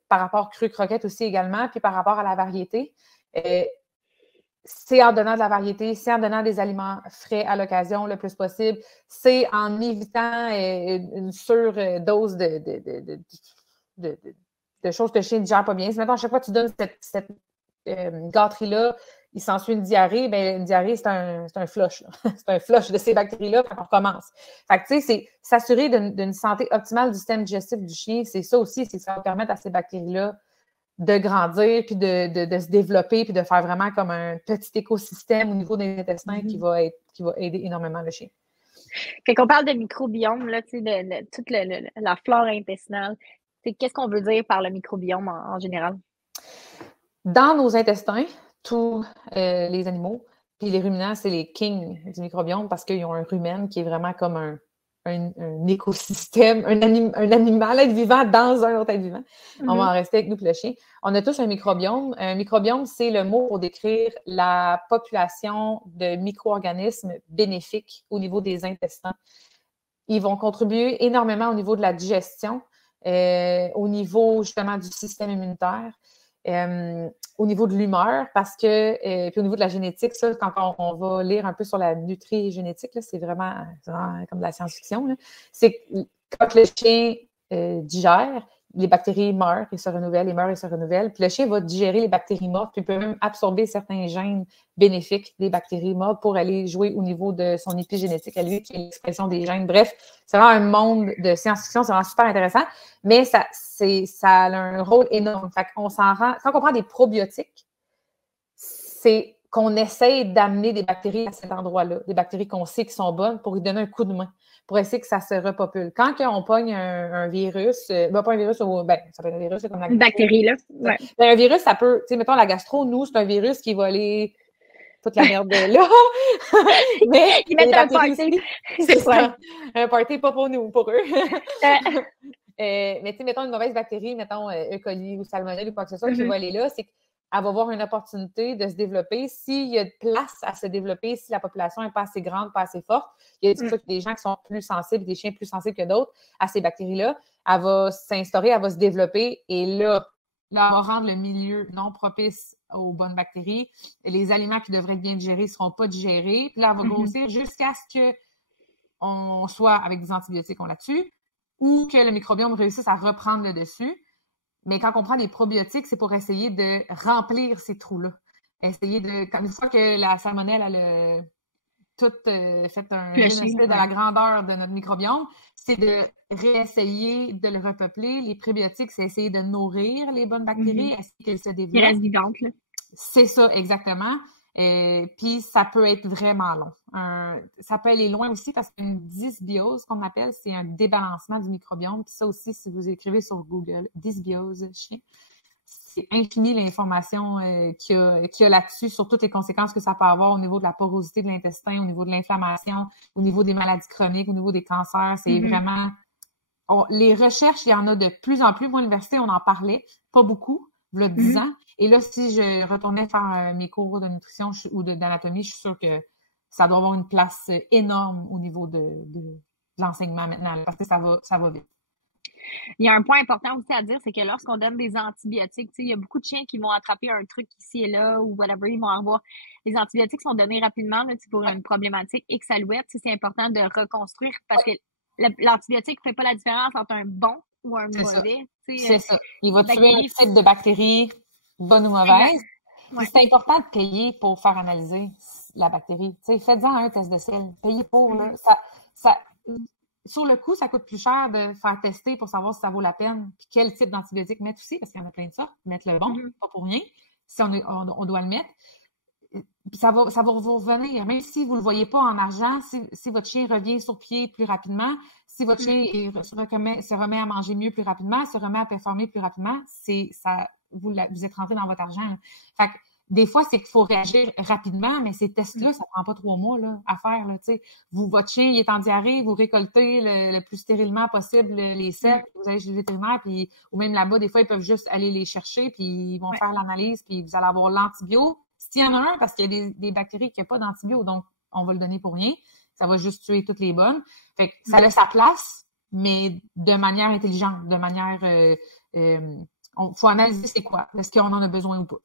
par rapport cru croquette aussi également, puis par rapport à la variété. C'est en donnant de la variété, c'est en donnant des aliments frais à l'occasion le plus possible, c'est en évitant une surdose de choses que le chien ne digère pas bien. Si maintenant, à chaque fois que tu donnes cette gâterie-là, il s'ensuit une diarrhée, bien, une diarrhée, c'est un flush. C'est un flush de ces bactéries-là quand on recommence. Fait que, tu sais, c'est s'assurer d'une santé optimale du système digestif du chien. C'est ça aussi, c'est que ça va permettre à ces bactéries-là de grandir, puis de se développer, puis de faire vraiment comme un petit écosystème au niveau des intestins qui va aider énormément le chien. Quand on parle de microbiome, là, toute la flore intestinale, qu'est-ce qu'on veut dire par le microbiome en général? Dans nos intestins, tous les animaux, Puis les ruminants, c'est les kings du microbiome parce qu'ils ont un rumen qui est vraiment comme un écosystème, un animal, être vivant dans un autre être vivant. On va en rester avec nous puis le chien. On a tous un microbiome. Un microbiome, c'est le mot pour décrire la population de micro-organismes bénéfiques au niveau des intestins. Ils vont contribuer énormément au niveau de la digestion, au niveau justement du système immunitaire, au niveau de l'humeur, parce que, puis au niveau de la génétique, ça, quand on va lire un peu sur la nutrigénétique, c'est vraiment comme de la science-fiction, c'est quand le chien digère, les bactéries meurent et se renouvellent, et meurent et se renouvellent. Puis le chien va digérer les bactéries mortes, puis peut même absorber certains gènes bénéfiques des bactéries mortes pour aller jouer au niveau de son épigénétique à lui, qui est l'expression des gènes. Bref, c'est vraiment un monde de science-fiction, c'est vraiment super intéressant, mais ça a un rôle énorme. Fait qu'on s'en rend, quand on prend des probiotiques, c'est qu'on essaye d'amener des bactéries à cet endroit-là, des bactéries qu'on sait qui sont bonnes pour lui donner un coup de main, pour essayer que ça se repopule. Quand on pogne un virus, pas un virus, ça peut être un virus, c'est comme la gastro. Une bactérie, là. Ouais. Un virus, ça peut, tu sais, mettons la gastro, nous, c'est un virus qui va aller toute la merde là. Mais ils mettent un party. C'est ça. Un party pas pour nous, pour eux. Mais tu sais, mettons une mauvaise bactérie, mettons E. coli ou salmonelle ou quoi que ce soit, qui va aller là, c'est qu'elle va avoir une opportunité de se développer. S'il y a de place à se développer, si la population n'est pas assez grande, pas assez forte, il y a des gens qui sont plus sensibles, des chiens plus sensibles que d'autres à ces bactéries-là, elle va s'instaurer, elle va se développer et là, elle va rendre le milieu non propice aux bonnes bactéries. Les aliments qui devraient être bien digérés ne seront pas digérés. Puis là, elle va grossir jusqu'à ce qu'on soit avec des antibiotiques, on la tue, ou que le microbiome réussisse à reprendre le dessus. Mais quand on prend des probiotiques, c'est pour essayer de remplir ces trous-là. Essayer de, une fois que la salmonelle a tout fait un génocide à la grandeur de notre microbiome, c'est de réessayer de le repeupler. Les prébiotiques, c'est essayer de nourrir les bonnes bactéries, essayer qu'elles se développent. Qui restent vivantes, là. C'est ça, exactement. Puis ça peut être vraiment long. Ça peut aller loin aussi parce qu'une dysbiose, qu'on appelle, c'est un débalancement du microbiome. Puis ça aussi, si vous écrivez sur Google, dysbiose chien, c'est infini l'information qu'il y a là-dessus sur toutes les conséquences que ça peut avoir au niveau de la porosité de l'intestin, au niveau de l'inflammation, au niveau des maladies chroniques, au niveau des cancers. C'est vraiment... les recherches, il y en a de plus en plus. Moi, à l'université, on en parlait, pas beaucoup, il y a 10 ans. Et là, si je retournais faire mes cours de nutrition ou d'anatomie, je suis sûre que ça doit avoir une place énorme au niveau de l'enseignement maintenant, parce que ça va vite. Il y a un point important aussi à dire, c'est que lorsqu'on donne des antibiotiques, il y a beaucoup de chiens qui vont attraper un truc ici et là ou whatever, ils vont avoir. Les antibiotiques sont donnés rapidement là, pour une problématique X alouette. C'est important de reconstruire parce que l'antibiotique ne fait pas la différence entre un bon ou un mauvais. C'est ça. Il va tuer un type de bactérie, bonne ou mauvaise. Ouais. C'est important de payer pour faire analyser la bactérie. Faites-en un test de sel. Payez pour. Là. Sur le coup, ça coûte plus cher de faire tester pour savoir si ça vaut la peine. Puis quel type d'antibiotique mettre aussi, parce qu'il y en a plein de sortes. Mettre le bon, pas pour rien. Si on doit le mettre. Puis ça va vous revenir. Même si vous ne le voyez pas en argent, si votre chien revient sur pied plus rapidement, si votre chien se remet à manger mieux plus rapidement, se remet à performer plus rapidement, vous êtes rentré dans votre argent. Fait que des fois, c'est qu'il faut réagir rapidement, mais ces tests-là, ça prend pas 3 mois là, à faire. Là, votre chien il est en diarrhée, vous récoltez le plus stérilement possible les selles, vous allez chez le vétérinaire, puis ou même là-bas, des fois, ils peuvent juste aller les chercher, puis ils vont faire l'analyse, puis vous allez avoir l'antibio. S'il y en a un, parce qu'il y a des bactéries qui n'ont pas d'antibio, donc on va le donner pour rien. Ça va juste tuer toutes les bonnes. Fait que ça a sa place, mais de manière intelligente, de manière... faut analyser c'est quoi. Est-ce qu'on en a besoin ou pas?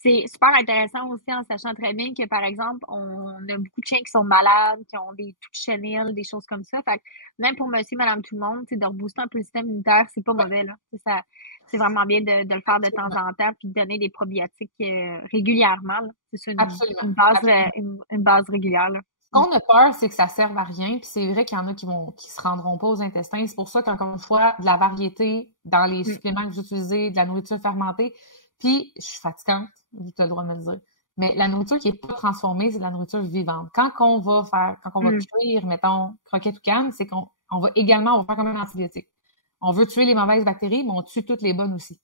C'est super intéressant aussi en sachant très bien que, par exemple, on a beaucoup de chiens qui sont malades, qui ont des touches chenilles, des choses comme ça. Fait que même pour monsieur, madame, tout le monde, de rebooster un peu le système immunitaire, c'est pas mauvais, là. C'est vraiment bien de le faire de temps en temps puis de donner des probiotiques régulièrement. C'est une base régulière, là. Ce qu'on a peur, c'est que ça ne serve à rien. Puis c'est vrai qu'il y en a qui se rendront pas aux intestins. C'est pour ça qu'encore une fois, de la variété dans les suppléments que vous utilisez, de la nourriture fermentée. Puis, je suis fatigante, tu as le droit de me le dire. Mais la nourriture qui n'est pas transformée, c'est de la nourriture vivante. Quand on va cuire, mettons, croquette ou canne, c'est qu'on va faire comme un antibiotique. On veut tuer les mauvaises bactéries, mais on tue toutes les bonnes aussi.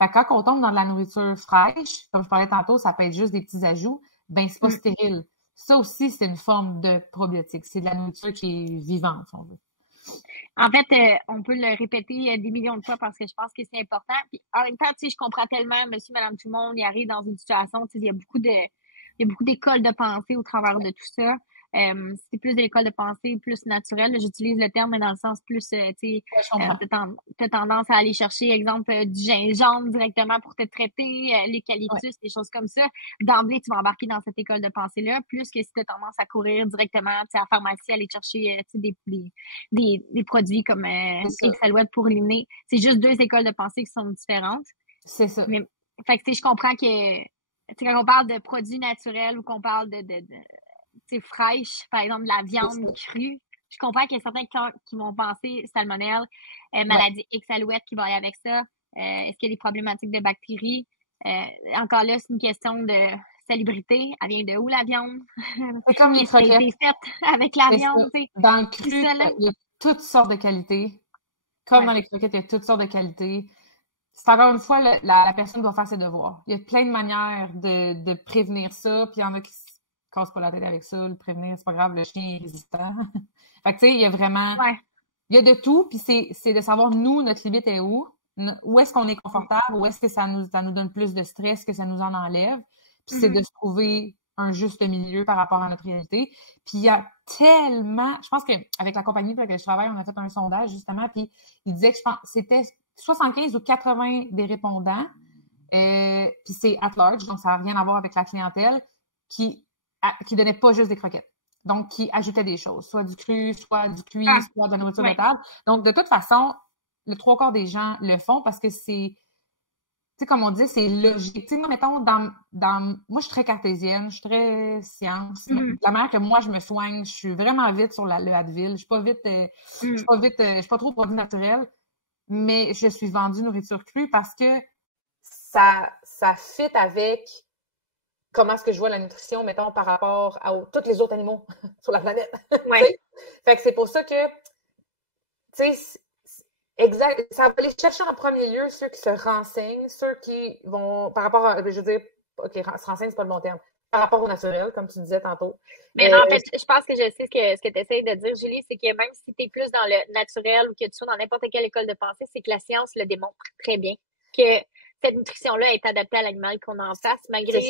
Fait que quand on tombe dans de la nourriture fraîche, comme je parlais tantôt, ça peut être juste des petits ajouts. ben c'est pas stérile. Ça aussi, c'est une forme de probiotique. C'est de la nourriture qui est vivante, si on veut. En fait, on peut le répéter des millions de fois parce que je pense que c'est important. Puis en même temps, tu sais, je comprends tellement, monsieur, madame, tout le monde, il arrive dans une situation, tu sais, il y a beaucoup d'écoles de pensée au travers de tout ça. C'est plus de l'école de pensée plus naturelle. J'utilise le terme, mais dans le sens plus, tu sais, t'as tendance à aller chercher, exemple, du gingembre directement pour te traiter, l'eucalyptus, des choses comme ça. D'emblée, tu vas embarquer dans cette école de pensée-là, plus que si tu as tendance à courir directement, tu sais, à la pharmacie, aller chercher, tu sais, des produits comme X-Alouette pour éliminer. C'est juste deux écoles de pensée qui sont différentes. C'est ça. Mais, fait que, tu sais, je comprends que, tu sais, quand on parle de produits naturels ou qu'on parle de fraîche, par exemple, de la viande crue. Je comprends qu'il y a certains qui vont penser salmonelle, maladie X-Alouette qui va aller avec ça. Est-ce qu'il y a des problématiques de bactéries? Encore là, c'est une question de salubrité. Elle vient de où, la viande? C'est comme les croquettes. Qu'est-ce qui a été fait avec la viande? Dans le cru, il y a toutes sortes de qualités. Comme dans les croquettes, il y a toutes sortes de qualités. C'est encore une fois, la personne doit faire ses devoirs. Il y a plein de manières de prévenir ça, puis il y en a qui casse pas la tête avec ça, le prévenir, c'est pas grave, le chien est résistant. Fait que tu sais, il y a vraiment... Il y a de tout, puis c'est de savoir, nous, notre limite est où est-ce qu'on est confortable, où est-ce que ça nous donne plus de stress, que ça nous en enlève, puis c'est de se trouver un juste milieu par rapport à notre réalité. Puis il y a tellement... Je pense qu'avec la compagnie pour laquelle je travaille, on a fait un sondage, justement, puis il disait que je pense c'était 75 ou 80 des répondants, puis c'est at large, donc ça n'a rien à voir avec la clientèle, qui donnait pas juste des croquettes. Donc, qui ajoutait des choses, soit du cru, soit du cuit, soit de la nourriture de table. Donc, de toute façon, le 3/4 des gens le font parce que c'est, tu sais, comme on dit, c'est logique. Tu sais, moi, mettons, moi, je suis très cartésienne, je suis très science. La manière que moi, je me soigne, je suis vraiment vite sur le Advil. Je suis pas vite, je suis pas trop produit naturel, mais je suis vendue nourriture crue parce que ça fit avec comment est-ce que je vois la nutrition, mettons, par rapport à tous les autres animaux sur la planète. Fait que c'est pour ça que, tu sais, exact, ça va aller chercher en premier lieu ceux qui se renseignent, ceux qui vont, par rapport à, je veux dire, OK, se renseignent, c'est pas le bon terme, par rapport au naturel, comme tu disais tantôt. Mais non, en fait, je pense que je sais ce que tu essaies de dire, Julie, c'est que même si tu es plus dans le naturel ou que tu sois dans n'importe quelle école de pensée, c'est que la science le démontre très bien, que cette nutrition-là est adaptée à l'animal qu'on en fasse, malgré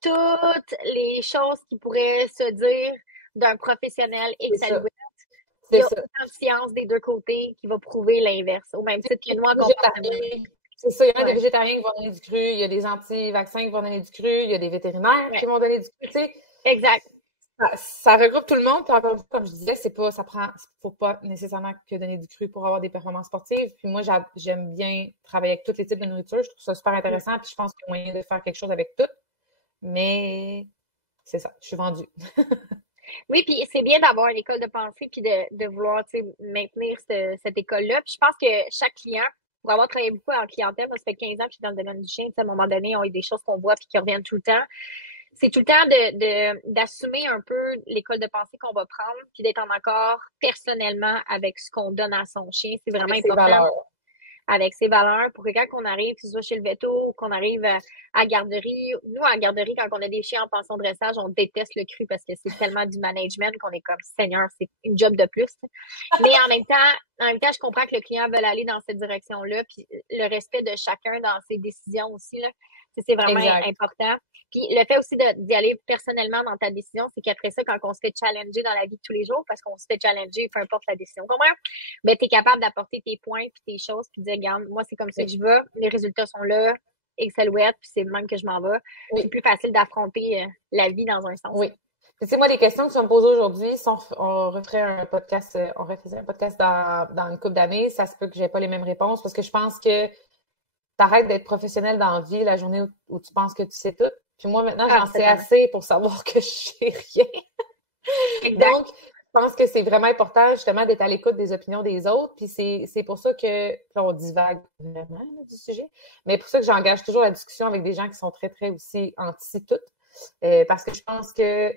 toutes les choses qui pourraient se dire d'un professionnel X-Alouette. Il y a autant de science des deux côtés qui va prouver l'inverse. Au même titre que nous, en comportement. C'est ça, il y en a des végétariens qui vont donner du cru, il y a des anti-vaccins qui vont donner du cru, il y a des vétérinaires qui vont donner du cru, tu sais. Exact. Ça regroupe tout le monde, puis encore une fois, comme je disais, faut pas nécessairement que donner du cru pour avoir des performances sportives. Puis moi, j'aime bien travailler avec tous les types de nourriture, je trouve ça super intéressant, puis je pense qu'il y a moyen de faire quelque chose avec tout. Mais c'est ça, je suis vendue. Oui, puis c'est bien d'avoir une école de pensée puis de vouloir maintenir cette école-là. Puis je pense que chaque client, pour avoir travaillé beaucoup en clientèle, moi, ça fait 15 ans que je suis dans le domaine du chien, à un moment donné, on a des choses qu'on voit puis qui reviennent tout le temps. C'est tout le temps d'assumer un peu l'école de pensée qu'on va prendre puis d'être en accord personnellement avec ce qu'on donne à son chien. C'est vraiment important. Avec ses valeurs, pour que quand on arrive, que ce soit chez le veto ou qu'on arrive à garderie, nous, à garderie, quand on a des chiens en pension dressage, on déteste le cru parce que c'est tellement du management qu'on est comme Seigneur, c'est une job de plus. Mais en même temps, je comprends que le client veut aller dans cette direction-là, puis le respect de chacun dans ses décisions aussi, là, c'est vraiment important. Puis le fait aussi d'y aller personnellement dans ta décision, c'est qu'après ça, quand on se fait challenger dans la vie de tous les jours, parce qu'on se fait challenger, peu importe la décision qu'on prend, ben, tu es capable d'apporter tes points puis tes choses, puis de dire, regarde, moi, c'est comme ça que je vais, les résultats sont là, X-Alouette, puis c'est le même que je m'en vais. C'est plus facile d'affronter la vie dans un sens. Oui. Tu sais, moi, les questions que tu vas me poser aujourd'hui, si on refaisait un podcast dans une couple d'années, ça se peut que j'ai pas les mêmes réponses, parce que je pense que t'arrêtes d'être professionnel dans la vie la journée où tu penses que tu sais tout. Puis moi, maintenant, j'en sais assez pour savoir que je sais rien. Exact. Donc, je pense que c'est vraiment important, justement, d'être à l'écoute des opinions des autres. Puis c'est pour ça que, là, on divague vraiment là, du sujet, mais pour ça que j'engage toujours la discussion avec des gens qui sont très, très aussi anti-tout. Parce que je pense que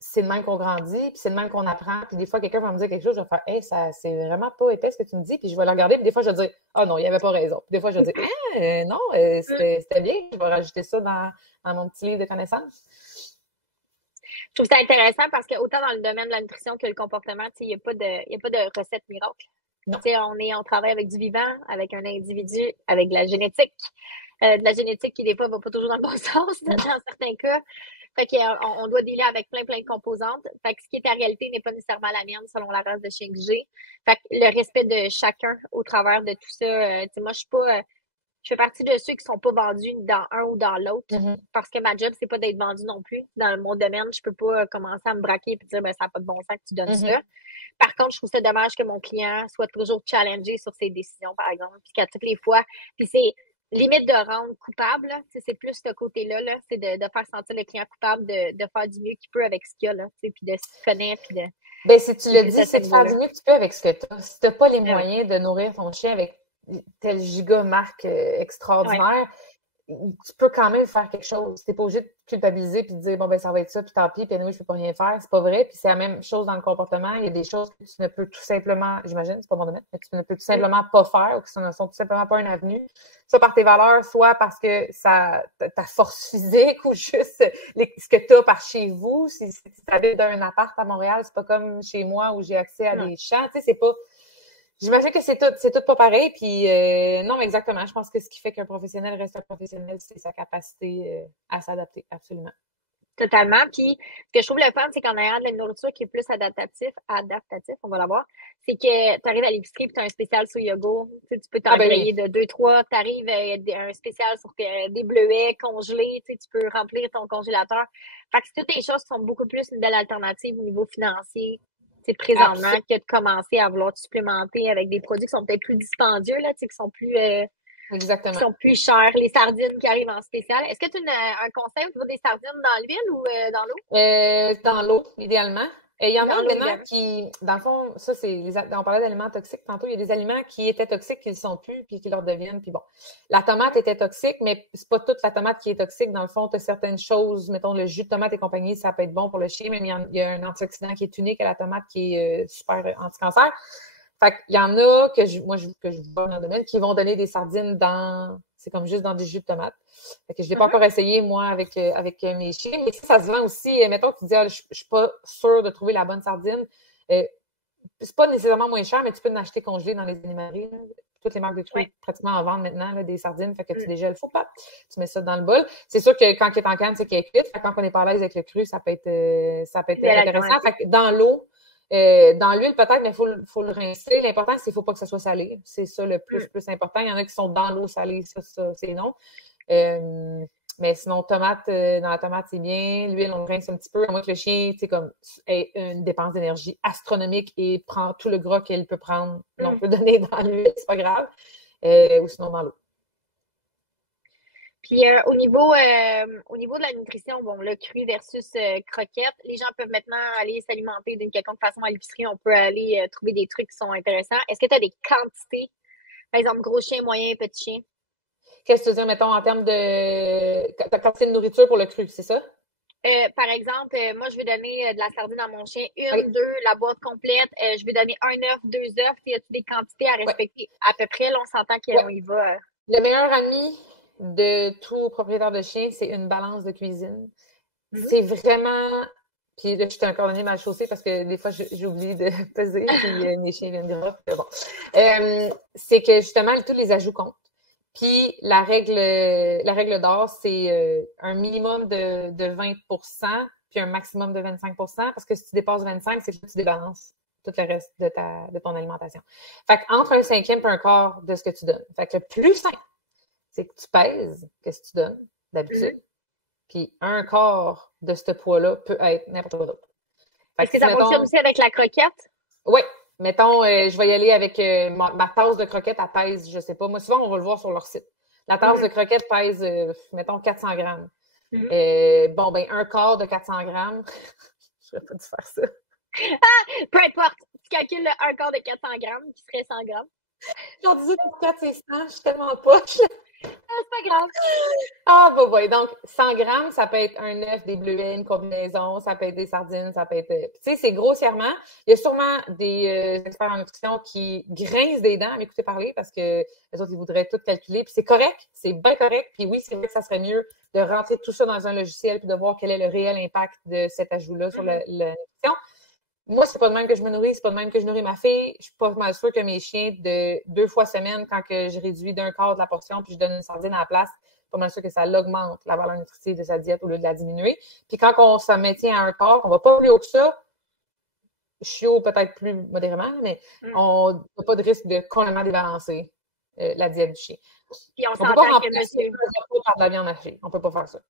c'est le même qu'on grandit, puis c'est le même qu'on apprend. Puis des fois, quelqu'un va me dire quelque chose, je vais faire « Hey, ça, c'est vraiment pas épais ce que tu me dis. » Puis je vais le regarder, puis des fois, je vais dire « Ah non, il avait pas raison. » Puis des fois, je vais dire « Ah, non, c'était bien. Je vais rajouter ça dans mon petit livre de connaissances. » Je trouve ça intéressant parce que autant dans le domaine de la nutrition que le comportement, il n'y a pas de recette miracle. On travaille avec du vivant, avec un individu, avec de la génétique qui des fois va pas toujours dans le bon sens dans certains cas. Fait qu'on doit dealer avec plein de composantes. Fait que ce qui est la réalité n'est pas nécessairement la mienne selon la race de chien que j'ai. Fait que le respect de chacun au travers de tout ça, moi je fais partie de ceux qui sont pas vendus dans un ou dans l'autre parce que ma job, c'est pas d'être vendu non plus. Dans mon domaine, je peux pas commencer à me braquer et dire, ça n'a pas de bon sens que tu donnes ça. Par contre, je trouve ça dommage que mon client soit toujours challengé sur ses décisions, par exemple, puis qu'à toutes les fois, puis c'est limite de rendre coupable, là, c'est plus ce côté-là, là, c'est de faire sentir le client coupable de faire du mieux qu'il peut avec ce qu'il a, là, puis de se connaître, puis de... Ben, si tu le dis, c'est de faire du mieux que tu peux avec ce que tu as. Si tu n'as pas les moyens de nourrir ton chien avec telle giga marque extraordinaire, tu peux quand même faire quelque chose. Tu n'es pas obligé de culpabiliser puis de dire, bon, ben ça va être ça, puis tant pis, puis anyway, je peux pas rien faire. C'est pas vrai. Puis c'est la même chose dans le comportement. Il y a des choses que tu ne peux tout simplement, j'imagine, c'est pas mon domaine, mais tu ne peux tout simplement pas faire ou qui ne sont tout simplement pas une avenue. Soit par tes valeurs, soit parce que ta force physique ou juste ce que tu as par chez vous. Si tu habites dans un appart à Montréal, c'est pas comme chez moi où j'ai accès à des champs. Tu sais, c'est pas... J'imagine que c'est tout pas pareil, puis non, exactement. Je pense que ce qui fait qu'un professionnel reste un professionnel, c'est sa capacité à s'adapter, absolument. Totalement. Puis, ce que je trouve le fun, c'est qu'en ayant de la nourriture qui est plus adaptatif, on va l'avoir, c'est que tu arrives à l'épicerie et tu as un spécial sur yogourt. Tu peux t'engrayer de 2-3. Tu arrives un spécial sur des bleuets congelés. Tu peux remplir ton congélateur. Fait que c'est toutes des choses qui sont beaucoup plus une belle alternative au niveau financier. Présentement, que de commencer à vouloir te supplémenter avec des produits qui sont peut-être plus dispendieux, là, qui sont plus exactement. Qui sont plus chers, les sardines qui arrivent en spécial. Est-ce que tu as un conseil au niveau des sardines dans l'huile ou dans l'eau? Dans l'eau, idéalement. Il y en a maintenant qui, dans le fond, ça, on parlait d'aliments toxiques tantôt, il y a des aliments qui étaient toxiques, qui ne le sont plus, puis qui leur deviennent, puis bon. La tomate était toxique, mais c'est pas toute la tomate qui est toxique. Dans le fond, tu as certaines choses, mettons, le jus de tomate et compagnie, ça peut être bon pour le chien, mais il y a un antioxydant qui est unique à la tomate qui est super anti-cancer. Fait qu'il y en a que je vois dans le domaine qui vont donner des sardines c'est comme juste dans des jus de tomate. Fait que je l'ai pas encore essayé, moi, avec mes chiens. Mais ça se vend aussi. Mettons que tu dis, je suis pas sûre de trouver la bonne sardine. C'est pas nécessairement moins cher, mais tu peux en acheter congelé dans les animaleries. Là. Toutes les marques de trucs pratiquement en vendent maintenant, là, des sardines. Fait que tu dégèles, faut pas. Tu mets ça dans le bol. C'est sûr que quand il est en canne, c'est qu'il est cuit. Fait que quand on est pas à l'aise avec le cru, ça peut être intéressant. Fait que dans l'eau, dans l'huile peut-être, mais il faut le rincer. L'important, c'est qu'il ne faut pas que ça soit salé. C'est ça le plus important. Il y en a qui sont dans l'eau salée, ça c'est non. Mais sinon, dans la tomate, c'est bien. L'huile, on rince un petit peu. À moins que le chien, ait une dépense d'énergie astronomique et prend tout le gras qu'il peut prendre. On peut donner dans l'huile, c'est pas grave. Ou sinon, dans l'eau. Puis au niveau de la nutrition, bon, le cru versus croquette, les gens peuvent maintenant aller s'alimenter d'une quelconque façon à l'épicerie. On peut aller trouver des trucs qui sont intéressants. Est-ce que tu as des quantités? Par exemple, gros chien, moyen, petit chien? Qu'est-ce que tu veux dire, mettons, en termes de ta quantité de nourriture pour le cru, c'est ça? Par exemple, moi, je vais donner de la sardine à mon chien, 1, 2, la boîte complète. Je vais donner 1 œuf, 2 œufs. Y a-t-il des quantités à respecter? À peu près, là, on s'entend qu'on y va. Le meilleur ami de tout propriétaire de chien, c'est une balance de cuisine. C'est vraiment... Puis là, je suis un cordonnier mal chaussé parce que des fois, j'oublie de peser, puis mes chiens viennent dire « bon. C'est que justement, tous les ajouts comptent. Puis la règle d'or, c'est un minimum de 20%, puis un maximum de 25%, parce que si tu dépasses 25%, c'est que tu débalances tout le reste de ton alimentation. Fait qu'entre un cinquième et un quart de ce que tu donnes. Fait que le plus simple, c'est que tu pèses qu'est-ce que tu donnes d'habitude. Puis un quart de ce poids-là peut être n'importe quoi d'autre. Est-ce que ça fonctionne aussi avec la croquette? Oui. Mettons, je vais y aller avec ma tasse de croquette, elle pèse, je sais pas. Moi, souvent, on va le voir sur leur site. La tasse de croquette pèse, mettons, 400 grammes. Bon, ben, un quart de 400 grammes. Je n'aurais pas dû faire ça. Peu importe. Tu calcules un quart de 400 grammes, qui serait 100 grammes. J'en disais pour 4, c'est 100. Je suis tellement poche. c'est pas grave. Ah, bah, ouais. Donc, 100 grammes, ça peut être un œuf, des bleuets, une combinaison, ça peut être des sardines, ça peut être... Tu sais, c'est grossièrement. Il y a sûrement des experts en nutrition qui grincent des dents à m'écouter parler parce que les autres, ils voudraient tout calculer. Puis c'est correct, c'est bien correct. Puis oui, c'est vrai que ça serait mieux de rentrer tout ça dans un logiciel puis de voir quel est le réel impact de cet ajout-là sur la nutrition. Moi, c'est pas de même que je me nourris, c'est pas de même que je nourris ma fille. Je suis pas mal sûre que mes chiens, de 2 fois semaine, quand que je réduis d'un quart de la portion puis je donne une sardine à la place, pas mal sûr que ça l'augmente, la valeur nutritive de sa diète au lieu de la diminuer. Puis quand on se maintient à un quart, on va pas plus haut que ça, chiot peut-être plus modérément, mais on n'a pas de risque de complètement débalancer la diète du chien. Puis on peut pas s'entend que remplacer un repas par de la viande hachée. On peut pas faire ça.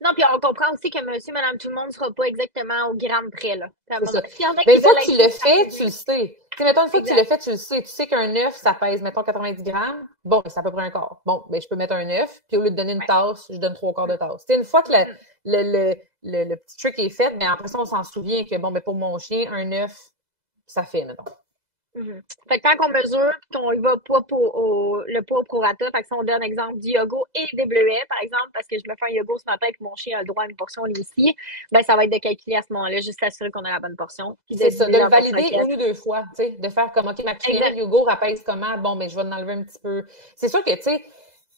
Non, puis on comprend aussi que monsieur, madame, tout le monde ne sera pas exactement au gramme près, là. C'est ça. Mais une fois que tu le fais, tu le sais. Tu sais, mettons, une fois que tu le fais, tu le sais. Tu sais qu'un œuf, ça pèse, mettons, 90 grammes. Bon, c'est à peu près un quart. Bon, ben, je peux mettre un œuf, puis au lieu de donner une tasse, je donne 3 quarts de tasse. Tu sais, une fois que le petit truc est fait, mais après ça, on s'en souvient que, bon, ben, pour mon chien, un œuf, ça fait, mettons. Fait que quand on mesure, qu'on y va pas le poids au prorata, fait que si on donne exemple du yogourt et des bleuets, par exemple, parce que je me fais un yogourt ce matin et que mon chien a le droit à une portion lui aussi, ben ça va être de calculer à ce moment-là, juste s'assurer qu'on a la bonne portion. C'est ça, de le valider 1 ou 2 fois, tu sais, de faire comme, OK, ma cuillerée de yogourt, elle pèse comment? Bon, ben, je vais en enlever un petit peu. C'est sûr que, tu sais,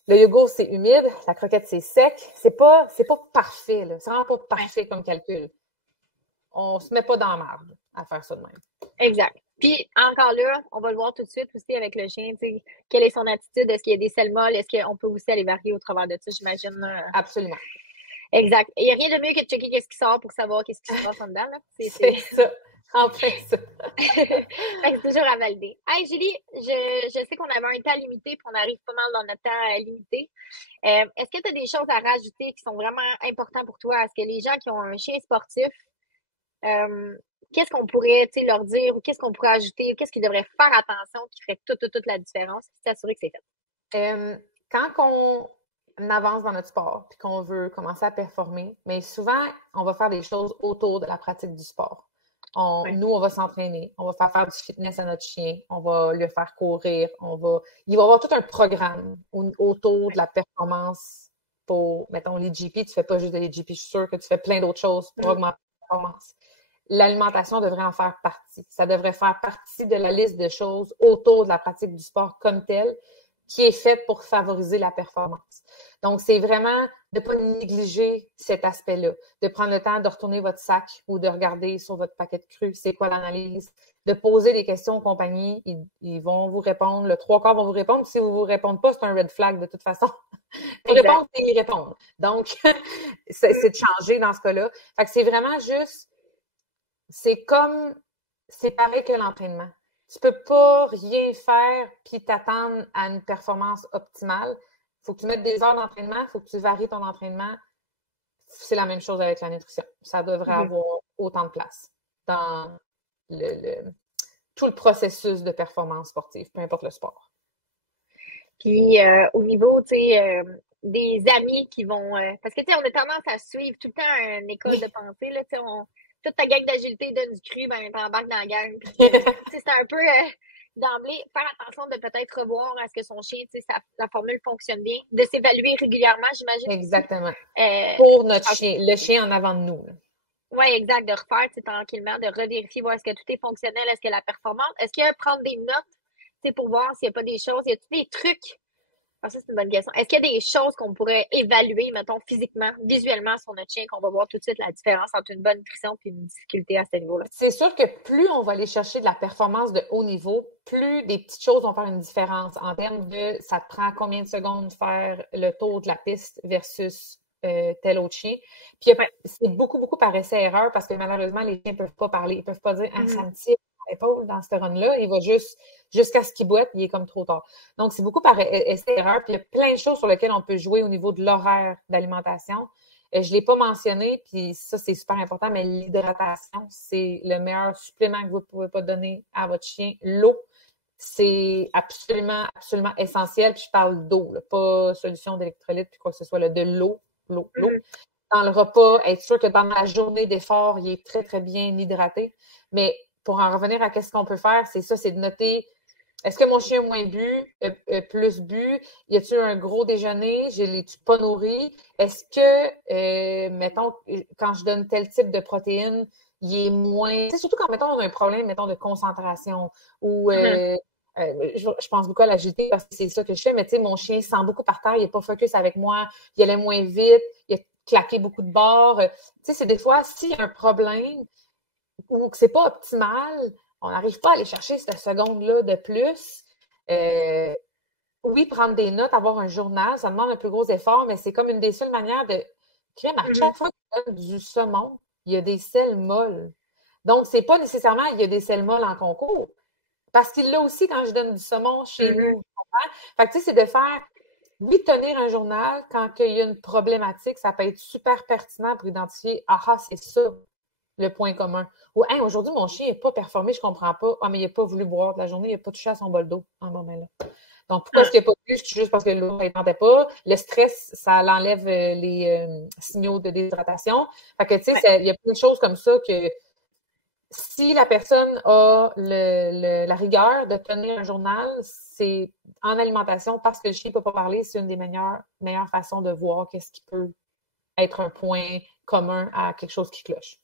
le yogourt, c'est humide, la croquette, c'est sec. C'est pas parfait, là. C'est vraiment pas parfait comme calcul. On se met pas dans la marde à faire ça de même. Exact. Puis, encore là, on va le voir tout de suite aussi avec le chien, tu sais, quelle est son attitude, est-ce qu'il y a des selles molles, est-ce qu'on peut aussi aller varier au travers de ça, j'imagine. Absolument. Exact. Il n'y a rien de mieux que de checker qu'est-ce qui sort pour savoir qu'est-ce qui se passe en dedans, là. C'est ça. En fait, ça. C'est toujours à valider. Hey, Julie, je sais qu'on avait un temps limité, puis on arrive pas mal dans notre temps limité. Est-ce que tu as des choses à rajouter qui sont vraiment importantes pour toi? Est-ce que les gens qui ont un chien sportif, qu'est-ce qu'on pourrait leur dire ou qu'est-ce qu'on pourrait ajouter ou qu'est-ce qu'ils devraient faire attention qui ferait toute la différence puis s'assurer que c'est fait? Quand on avance dans notre sport puis qu'on veut commencer à performer, mais souvent, on va faire des choses autour de la pratique du sport. Nous, on va s'entraîner, on va faire du fitness à notre chien, on va le faire courir, il va y avoir tout un programme autour de la performance pour, mettons, les GP. Tu fais pas juste des GP, je suis sûre que tu fais plein d'autres choses pour augmenter la performance. L'alimentation devrait en faire partie. Ça devrait faire partie de la liste de choses autour de la pratique du sport comme telle qui est faite pour favoriser la performance. Donc, c'est vraiment de ne pas négliger cet aspect-là, de prendre le temps de retourner votre sac ou de regarder sur votre paquet de cru, c'est quoi l'analyse, de poser des questions aux compagnies, ils vont vous répondre, le 3 quarts vont vous répondre, puis si vous ne vous répondez pas, c'est un red flag de toute façon. Ils répondent et ils répondent. Donc, c'est de changer dans ce cas-là. Fait que c'est vraiment juste, c'est pareil que l'entraînement. Tu peux pas rien faire puis t'attendre à une performance optimale. Il faut que tu mettes des heures d'entraînement, il faut que tu varies ton entraînement. C'est la même chose avec la nutrition. Ça devrait avoir autant de place dans tout le processus de performance sportive, peu importe le sport. Puis au niveau, tu sais, des amis qui vont... parce que, tu sais, on a tendance à suivre tout le temps une école de pensée, là, tu sais, toute ta gang d'agilité donne du cru, ben t'embarques dans la gang. C'est un peu d'emblée faire attention de peut-être revoir à ce que son chien, la formule fonctionne bien, de s'évaluer régulièrement, j'imagine. Exactement. Pour notre chien, le chien en avant de nous. Oui, exact, de refaire tranquillement, de revérifier, voir est-ce que tout est fonctionnel, est-ce que la performance, est-ce qu'il y a prendre des notes pour voir s'il n'y a pas des choses, y a-t-il des trucs? Ah, ça, c'est une bonne question. Est-ce qu'il y a des choses qu'on pourrait évaluer, mettons, physiquement, visuellement sur notre chien, qu'on va voir tout de suite la différence entre une bonne nutrition et une difficulté à ce niveau-là? C'est sûr que plus on va aller chercher de la performance de haut niveau, plus des petites choses vont faire une différence en termes de ça te prend combien de secondes de faire le tour de la piste versus tel autre chien. Puis c'est beaucoup par essai-erreur parce que malheureusement, les chiens ne peuvent pas parler. Ils ne peuvent pas dire « Ah, ça me tire l'épaule dans ce run-là. » Il va juste, jusqu'à ce qu'il boite, il est comme trop tard. Donc, c'est beaucoup par essai-erreur. Puis il y a plein de choses sur lesquelles on peut jouer au niveau de l'horaire d'alimentation. Je ne l'ai pas mentionné, puis ça, c'est super important, mais l'hydratation, c'est le meilleur supplément que vous ne pouvez pas donner à votre chien. L'eau, c'est absolument essentiel. Puis je parle d'eau, là, pas solution d'électrolyte, puis quoi que ce soit, là, de l'eau. L'eau. Dans le repas, être sûr que dans la journée d'effort, il est très bien hydraté. Mais pour en revenir à qu'est-ce qu'on peut faire, c'est ça, c'est de noter est-ce que mon chien a moins bu, plus bu? Y a-t-il un gros déjeuner? Je l'ai-tu pas nourri? Est-ce que, mettons, quand je donne tel type de protéines, il est moins... Tu sais, surtout quand, mettons, on a un problème, mettons, de concentration ou... je pense beaucoup à l'agilité parce que c'est ça que je fais, mais tu sais, mon chien sent beaucoup par terre, il n'est pas focus avec moi, il allait moins vite, il a claqué beaucoup de bords. Tu sais, c'est des fois, s'il y a un problème ou que c'est pas optimal, on n'arrive pas à aller chercher cette seconde-là de plus. Oui, prendre des notes, avoir un journal, ça demande un plus gros effort, mais c'est comme une des seules manières de... Crème, à chaque fois que tu donnes du saumon, il y a des sels molles. Donc, c'est pas nécessairement il y a des sels molles en concours. Parce qu'il l'a aussi quand je donne du saumon chez nous. Fait que, tu sais, c'est de faire, oui, tenir un journal quand il y a une problématique, ça peut être super pertinent pour identifier, ah, c'est ça le point commun. Ou, hey, aujourd'hui, mon chien n'a pas performé, je comprends pas. Ah, mais il n'a pas voulu boire de la journée, il n'a pas touché à son bol d'eau en moment-là. Donc, pourquoi est-ce qu'il n'a pas bu? C'est juste parce que l'eau ne tentait pas. Le stress, ça l'enlève les signaux de déshydratation. Fait que, tu sais, il y a plein de choses comme ça que si la personne a la rigueur de tenir un journal, c'est en alimentation, parce que le chien ne peut pas parler, c'est une des meilleures façons de voir qu'est-ce qui peut être un point commun à quelque chose qui cloche.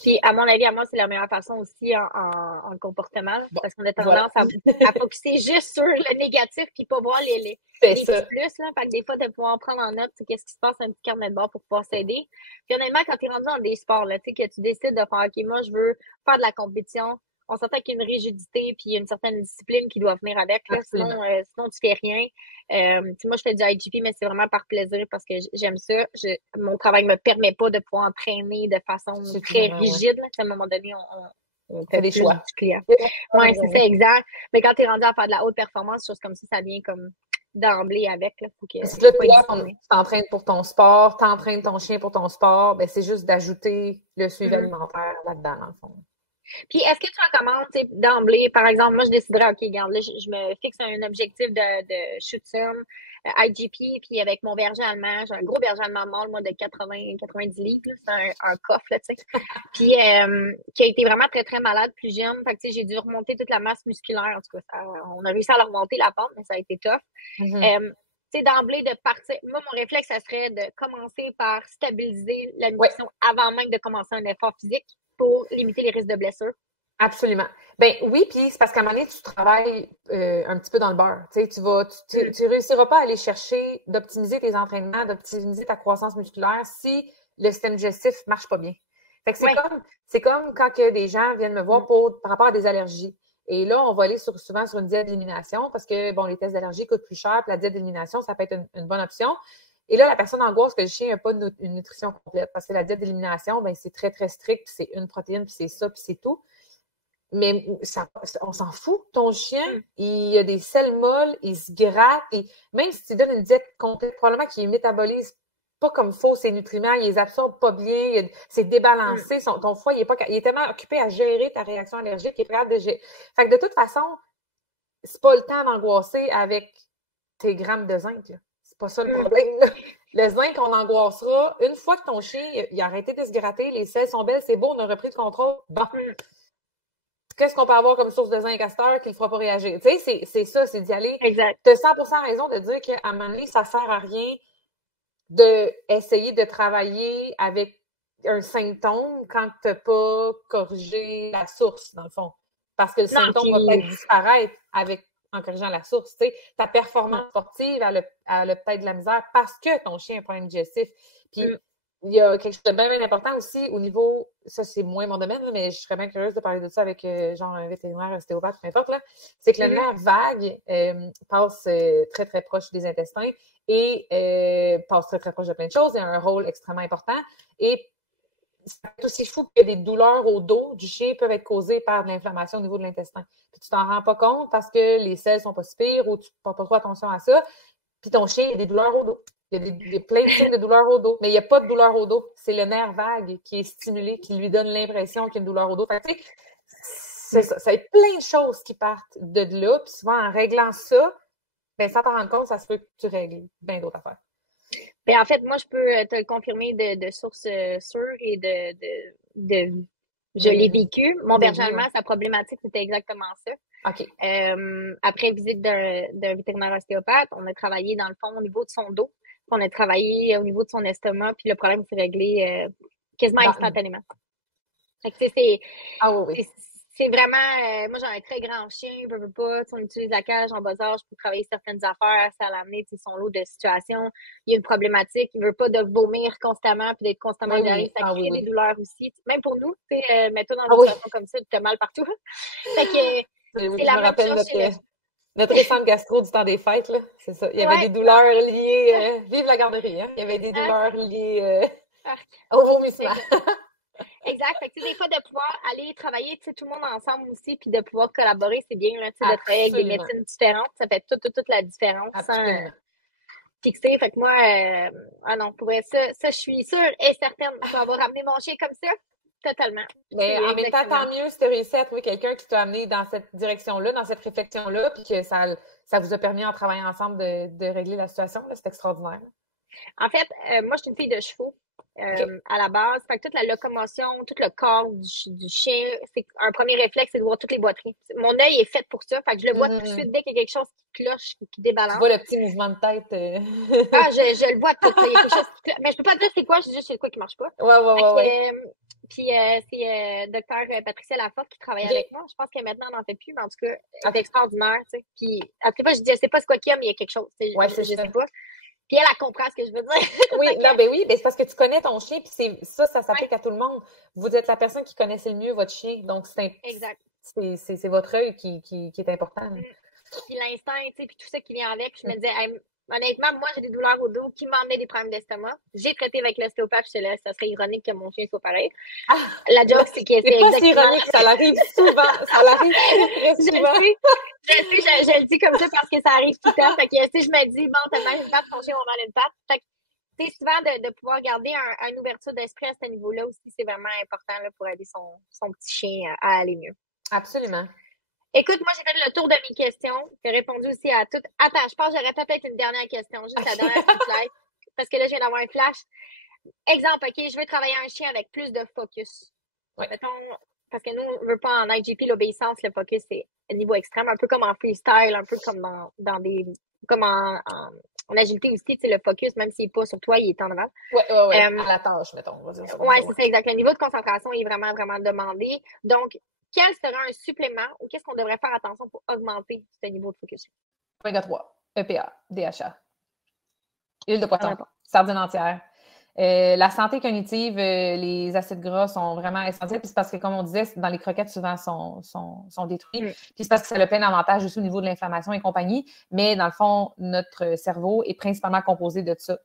Puis, à mon avis, à moi, c'est la meilleure façon aussi en comportement, parce qu'on a tendance à focuser juste sur le négatif puis pas voir les petits plus. Là. Fait que des fois, de pouvoir prendre en note qu'est-ce qui se passe, un petit carnet de bord pour pouvoir s'aider. Puis honnêtement, quand tu es rendu dans des sports, là, que tu décides de faire, OK, moi, je veux faire de la compétition, on s'entend qu'il y a une rigidité puis une certaine discipline qui doit venir avec. Là, sinon, tu fais rien. Moi, je fais du IGP, mais c'est vraiment par plaisir parce que j'aime ça. Mon travail me permet pas de pouvoir entraîner de façon très rigide. Là. À un moment donné, on fait des choix du client. Oui, c'est ça, exact. Mais quand tu es rendu à faire de la haute performance, choses comme ça vient comme d'emblée avec. Là, faut que, tu t'entraînes pour ton sport, t'entraînes ton chien pour ton sport, ben c'est juste d'ajouter le suivi alimentaire là-dedans, dans le fond. Puis, est-ce que tu recommandes d'emblée, par exemple, moi, je déciderais, OK, regarde, là, je me fixe un objectif de Schutzhund, IGP, puis avec mon berger allemand, j'ai un gros berger allemand mâle, moi, de 80-90 livres, c'est un coffre, là, tu sais. Puis, qui a été vraiment très, très malade, plus jeune. Fait que, tu sais, j'ai dû remonter toute la masse musculaire. En tout cas, on a réussi à la remonter, la pente, mais ça a été tough. Tu sais, d'emblée, de partir. Moi, mon réflexe, ça serait de commencer par stabiliser la nutrition avant même de commencer un effort physique pour limiter les risques de blessures. Absolument. Ben oui, puis c'est parce qu'à un moment donné, tu travailles un petit peu dans le beurre. Tu sais, tu réussiras pas à aller chercher d'optimiser tes entraînements, d'optimiser ta croissance musculaire si le système digestif marche pas bien. Fait que c'est comme quand que des gens viennent me voir par rapport à des allergies. Et là, on va aller souvent sur une diète d'élimination parce que, bon, les tests d'allergie coûtent plus cher, puis la diète d'élimination, ça peut être une bonne option. Et là, la personne angoisse que le chien n'a pas une nutrition complète parce que la diète d'élimination, ben, c'est très, très strict, puis c'est une protéine, puis c'est ça, puis c'est tout. Mais on s'en fout. Ton chien, il a des selles molles, il se gratte, et même si tu donnes une diète complète, probablement qu'il métabolise pas comme il faut ses nutriments, il les absorbe pas bien, c'est débalancé, ton foie, il est tellement occupé à gérer ta réaction allergique qu'il est capable de gérer. Fait que de toute façon, c'est pas le temps d'angoisser avec tes grammes de zinc, là. C'est pas ça le problème, là. Le zinc, on angoissera. Une fois que ton chien, il a arrêté de se gratter, les selles sont belles, c'est beau, on a repris le contrôle. Bon. Qu'est-ce qu'on peut avoir comme source de zinc à cette heure qui ne le fera pas réagir? Tu sais, c'est ça, c'est d'y aller. Exact. Tu as 100% raison de dire qu'à un moment donné, ça ne sert à rien d'essayer de travailler avec un symptôme quand tu n'as pas corrigé la source, dans le fond. Parce que le symptôme va peut-être disparaître en corrigeant la source. Tu sais, ta performance sportive, elle a peut-être de la misère parce que ton chien a un problème digestif. Puis, il y a quelque chose de bien, bien important aussi au niveau, ça c'est moins mon domaine, mais je serais bien curieuse de parler de ça avec genre un vétérinaire, un ostéopathe, peu importe, là. C'est que le nerf vague passe très, très proche des intestins et passe très, très proche de plein de choses et a un rôle extrêmement important. Et c'est aussi fou que des douleurs au dos du chien peuvent être causées par de l'inflammation au niveau de l'intestin. Puis tu t'en rends pas compte parce que les selles sont pas si pires ou tu ne portes pas trop attention à ça. Puis ton chien a des douleurs au dos. Il y a plein de signes de douleur au dos, mais il n'y a pas de douleur au dos. C'est le nerf vague qui est stimulé, qui lui donne l'impression qu'il y a une douleur au dos. Fait que, tu sais, c'est ça. Ça y a plein de choses qui partent de là. Puis souvent, en réglant ça, ben, sans t'en rendre compte, ça se peut que tu règles bien d'autres affaires. Ben, en fait, moi, je peux te le confirmer de sources sûres et je l'ai vécu. Mon berger allemand, sa problématique, c'était exactement ça. OK. Après visite d'un vétérinaire ostéopathe, on a travaillé dans le fond au niveau de son dos. On a travaillé au niveau de son estomac, puis le problème s'est réglé quasiment instantanément. Fait que, Ah oui, oui. c'est vraiment, moi j'ai un très grand chien, veux pas, on utilise la cage en bas âge pour travailler certaines affaires, ça l'a amené son lot de situations. Il y a une problématique, il veut pas de vomir constamment puis d'être constamment diarrhée, ça crée des douleurs aussi. Même pour nous, mets-toi dans une situation comme ça, tu as mal partout. Fait que c'est la même chose chez notre récente gastro du temps des fêtes, là, c'est ça. Il y avait des douleurs liées, vive la garderie, hein? Il y avait des douleurs liées au vomissement. Exact. Fait que, des fois, de pouvoir aller travailler, tout le monde ensemble aussi, puis de pouvoir collaborer, c'est bien, là, de travailler avec des médecines différentes. Ça fait toute la différence sans fixer. Fait que moi, non, pour ça, je suis sûre et certaine de avoir ramené mon chien comme ça. Totalement. Mais en même temps, tant mieux si tu as réussi à trouver quelqu'un qui t'a amené dans cette direction-là, dans cette réflexion-là, puis que ça vous a permis, en travaillant ensemble, de régler la situation. C'est extraordinaire. En fait, moi, je suis une fille de chevaux. À la base. Fait que toute la locomotion, tout le corps du chien, c'est un premier réflexe, c'est de voir toutes les boiteries. Mon œil est fait pour ça. Fait que je le vois tout de suite dès qu'il y a quelque chose qui cloche, qui débalance. Tu vois le petit mouvement de tête. Ah, je le vois tout. Il y a quelque chose qui cloche. Mais je peux pas dire c'est quoi, je dis juste c'est quoi qui marche pas. Ouais. Puis c'est docteur Patricia Laforte qui travaille avec moi. Je pense que maintenant, on n'en fait plus, mais en tout cas, elle est extraordinaire. Puis à chaque fois, je dis, je sais pas ce qu'il y a, mais il y a quelque chose. Je sais pas. Puis elle comprend ce que je veux dire. Oui, non, ben oui, c'est parce que tu connais ton chien, puis ça s'applique à tout le monde. Vous êtes la personne qui connaissait le mieux votre chien, donc exact. C'est votre œil qui est important. Puis l'instinct, puis tout ça qui vient avec. Je me disais, honnêtement, moi, j'ai des douleurs au dos qui m'emmenaient des problèmes d'estomac. J'ai traité avec l'ostéopathe, je te laisse, ça serait ironique que mon chien soit pareil. La joke, c'est que c'est pas si ironique, ça l'arrive souvent. Ça l'arrive très souvent. Je le dis comme ça parce que ça arrive tout le temps. Fait que si je me dis, bon, t'as mal une patte, ton chien va mal une patte. Fait que souvent de pouvoir garder une ouverture d'esprit à ce niveau-là aussi, c'est vraiment important là, pour aider son petit chien à aller mieux. Absolument. Écoute, moi, j'ai fait le tour de mes questions. J'ai répondu aussi à toutes. Attends, je pense que j'aurais peut-être une dernière question, juste la dernière slide, parce que là, je viens d'avoir un flash. Exemple, OK, je veux travailler un chien avec plus de focus. Oui. Mettons, parce que nous, on ne veut pas en IGP, l'obéissance, le focus, c'est à niveau extrême, un peu comme en freestyle, un peu comme dans des... comme en agilité aussi, le focus, même s'il n'est pas sur toi, il est en avant. Oui, à la tâche, mettons. Oui, c'est ça, exact. Le niveau de concentration est vraiment, vraiment demandé. Donc, quel serait un supplément ou qu'est-ce qu'on devrait faire attention pour augmenter ce niveau de focus? Oméga 3, EPA, DHA, huile de poisson, sardine entière. La santé cognitive, les acides gras sont vraiment essentiels. Puis c'est parce que, comme on disait, dans les croquettes, souvent, sont détruits. Puis c'est parce que ça a plein d'avantages aussi au niveau de l'inflammation et compagnie. Mais dans le fond, notre cerveau est principalement composé de ça,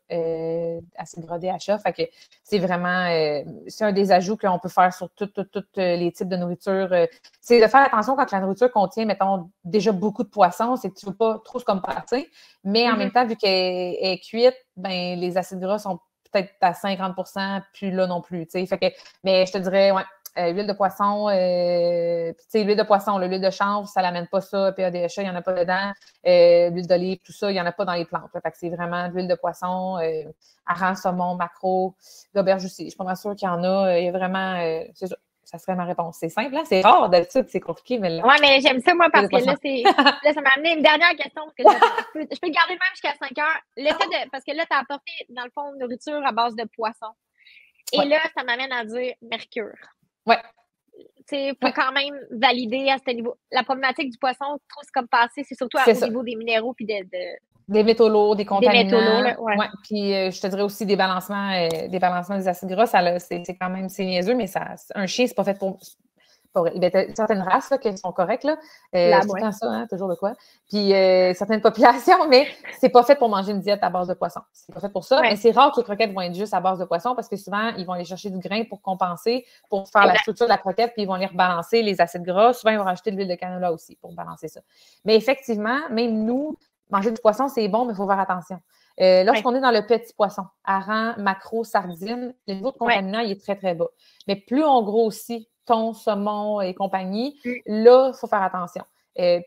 acides gras DHA. Fait que c'est vraiment, c'est un des ajouts qu'on peut faire sur tous les types de nourriture. C'est de faire attention quand la nourriture contient, mettons, déjà beaucoup de poissons, c'est que tu ne veux pas trop se compenser. Mais en même temps, vu qu'elle est cuite, ben les acides gras sont peut-être à 50%, plus là non plus. Fait que, mais je te dirais, huile de poisson, l'huile de poisson, l'huile de chanvre, ça l'amène pas ça, PADHA, il n'y en a pas dedans. L'huile d'olive, tout ça, il n'y en a pas dans les plantes. Fait que c'est vraiment de l'huile de poisson, hareng, saumon, maquereau, l'auberge aussi. Je suis pas mal sûre qu'il y en a. Il y a vraiment, c'est ça. Ça serait ma réponse. C'est simple, hein? C'est rare, d'habitude, c'est compliqué, mais là... Oui, mais j'aime ça, moi, parce que là, ça m'a amené une dernière question, parce que je peux le garder même jusqu'à 5 heures. Parce que là, tu as apporté, dans le fond, une nourriture à base de poisson. Et là, ça m'amène à dire mercure. Oui. Il faut quand même valider à ce niveau. La problématique du poisson, trop c'est comme passé, c'est surtout au niveau des minéraux puis des métaux lourds, des contaminants. Des métaux lourds, ouais. Puis je te dirais aussi des balancements des acides gras. C'est quand même, c'est niaiseux, mais un chien, c'est pas fait pour... Il y a certaines races là, qui sont correctes. Là. C'est tout le temps ça, hein, toujours de quoi. Puis certaines populations, mais c'est pas fait pour manger une diète à base de poisson. C'est pas fait pour ça. Ouais. Mais c'est rare que les croquettes vont être juste à base de poisson parce que souvent, ils vont aller chercher du grain pour compenser, pour faire la structure de la croquette, puis ils vont aller rebalancer les acides gras. Souvent, ils vont rajouter de l'huile de canola aussi pour balancer ça. Mais effectivement, même nous, manger du poisson, c'est bon, mais il faut faire attention. Lorsqu'on est dans le petit poisson, hareng, maquereau, sardine, le niveau de contaminant, il est très, très bas. Mais plus on grossit, thon, saumon et compagnie, là, il faut faire attention.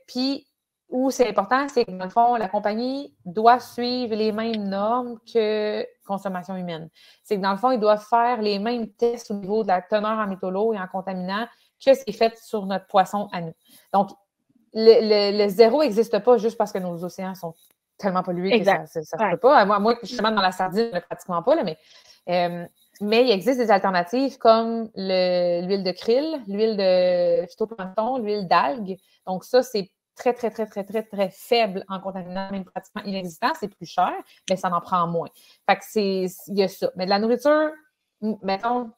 Puis, où c'est important, c'est que dans le fond, la compagnie doit suivre les mêmes normes que consommation humaine. C'est que dans le fond, ils doivent faire les mêmes tests au niveau de la teneur en métaux lourds et en contaminants que c'est fait sur notre poisson à nous. Donc, le zéro n'existe pas juste parce que nos océans sont tellement pollués que ça se peut pas. Moi, justement, dans la sardine, pratiquement pas, là, mais il existe des alternatives comme l'huile de krill, l'huile de phytoplancton, l'huile d'algues. Donc, ça, c'est très, très, très, très, très, très faible en contaminant, même pratiquement inexistant. C'est plus cher, mais ça en prend moins. Fait que il y a ça. Mais de la nourriture, mettons,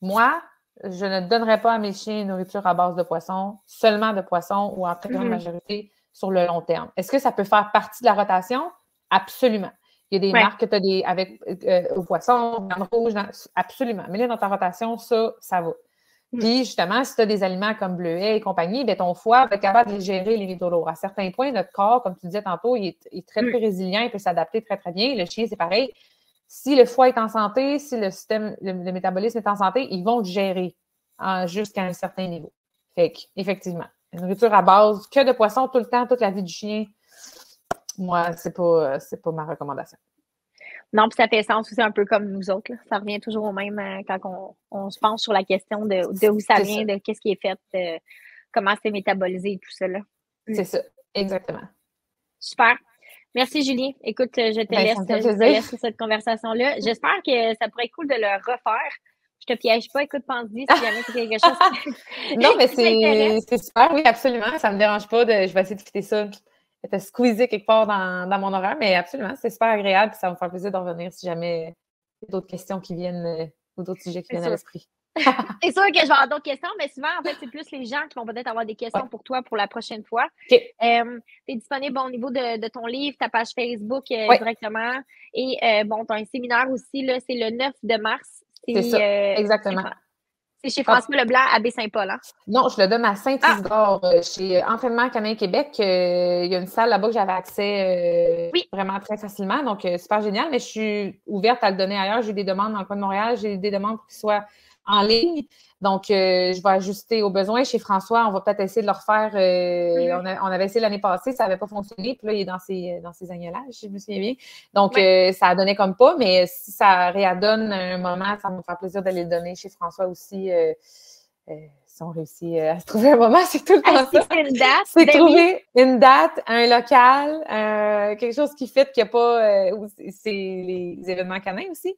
moi, je ne donnerais pas à mes chiens une nourriture à base de poisson, seulement de poisson ou en très grande majorité sur le long terme. Est-ce que ça peut faire partie de la rotation? Absolument. Il y a des marques que tu as avec au poisson, viande rouge, absolument. Mais là, dans ta rotation, ça va. Puis, justement, si tu as des aliments comme bleuets et compagnie, bien, ton foie va être capable de gérer les métaux lourds. À certains points, notre corps, comme tu disais tantôt, il est très, très résilient, il peut s'adapter très, très bien. Le chien, c'est pareil. Si le foie est en santé, si le système, le métabolisme est en santé, ils vont le gérer jusqu'à un certain niveau. Fait qu'effectivement, une nourriture à base que de poisson tout le temps, toute la vie du chien, moi, c'est pas ma recommandation. Non, puis ça fait sens aussi un peu comme nous autres. Là. Ça revient toujours au même quand on se penche sur la question de où ça vient, de qu'est-ce qui est fait, comment c'est métabolisé et tout ça. Là. C'est ça, exactement. Super. Merci, Julie. Écoute, je te laisse sur cette conversation-là. J'espère que ça pourrait être cool de le refaire. Je te piège pas. Écoute, pense-y si jamais c'est quelque chose Non, mais c'est super. Oui, absolument. Ça me dérange pas. Je vais essayer de fitter ça, de squeezer quelque part dans mon horaire, mais absolument, c'est super agréable. Ça va me faire plaisir de revenir si jamais il y a d'autres questions qui viennent ou d'autres sujets qui viennent à l'esprit. C'est sûr que je vais avoir d'autres questions, mais souvent, en fait, c'est plus les gens qui vont peut-être avoir des questions pour toi pour la prochaine fois. Okay. Tu es disponible au niveau de ton livre, ta page Facebook directement. Et bon, tu as un séminaire aussi, là, c'est le 9 de mars. C'est ça, exactement. C'est chez François Leblanc à Baie-Saint-Paul, hein? Non, je le donne à Saint-Isidore, chez Entraînement Canin Québec. Il y a une salle là-bas que j'avais accès vraiment très facilement. Donc, super génial. Mais je suis ouverte à le donner ailleurs. J'ai des demandes dans le coin de Montréal. J'ai des demandes pour qu'il soit en ligne. Donc, je vais ajuster aux besoins. Chez François, on va peut-être essayer de le refaire. On avait essayé l'année passée, ça n'avait pas fonctionné. Puis là, il est dans ses agnelages, si je me souviens bien. Donc, ça donnait comme pas. Mais si ça réadonne un moment, ça va me faire plaisir d'aller le donner chez François aussi. Si on réussit à se trouver un moment, c'est tout le temps ça. C'est trouver une date, un local, quelque chose qui fait qu'il n'y a pas... c'est les événements canins aussi.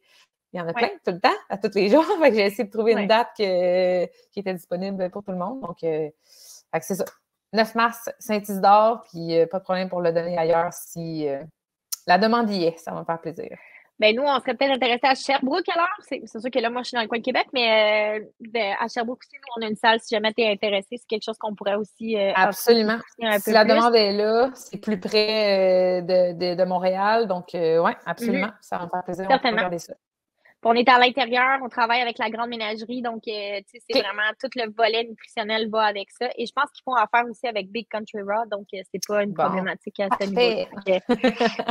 Il y en a plein, tout le temps, à tous les jours. Fait que j'ai essayé de trouver une date qui était disponible pour tout le monde. Donc, c'est ça. 9 mars, Saint-Isidore, puis pas de problème pour le donner ailleurs si la demande y est. Ça va me faire plaisir. Ben nous, on serait peut-être intéressés à Sherbrooke alors. C'est sûr que là, moi, je suis dans le coin de Québec, mais à Sherbrooke aussi, nous, on a une salle. Si jamais tu es intéressé, c'est quelque chose qu'on pourrait aussi absolument. Si la demande est là, c'est plus près de Montréal. Donc, oui, absolument. Ça va me faire plaisir. Certainement. On peut regarder ça. On est à l'intérieur, on travaille avec la grande ménagerie, donc c'est vraiment tout le volet nutritionnel va avec ça. Et je pense qu'ils font affaire aussi avec Big Country Raw, donc c'est pas une problématique à ce niveau.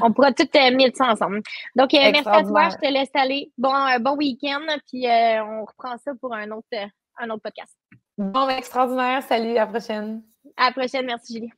On pourra tout mettre ça ensemble. Donc, merci à toi, je te laisse aller. Bon week-end, puis on reprend ça pour un autre podcast. Bon, extraordinaire. Salut, à la prochaine. À la prochaine, merci Julie.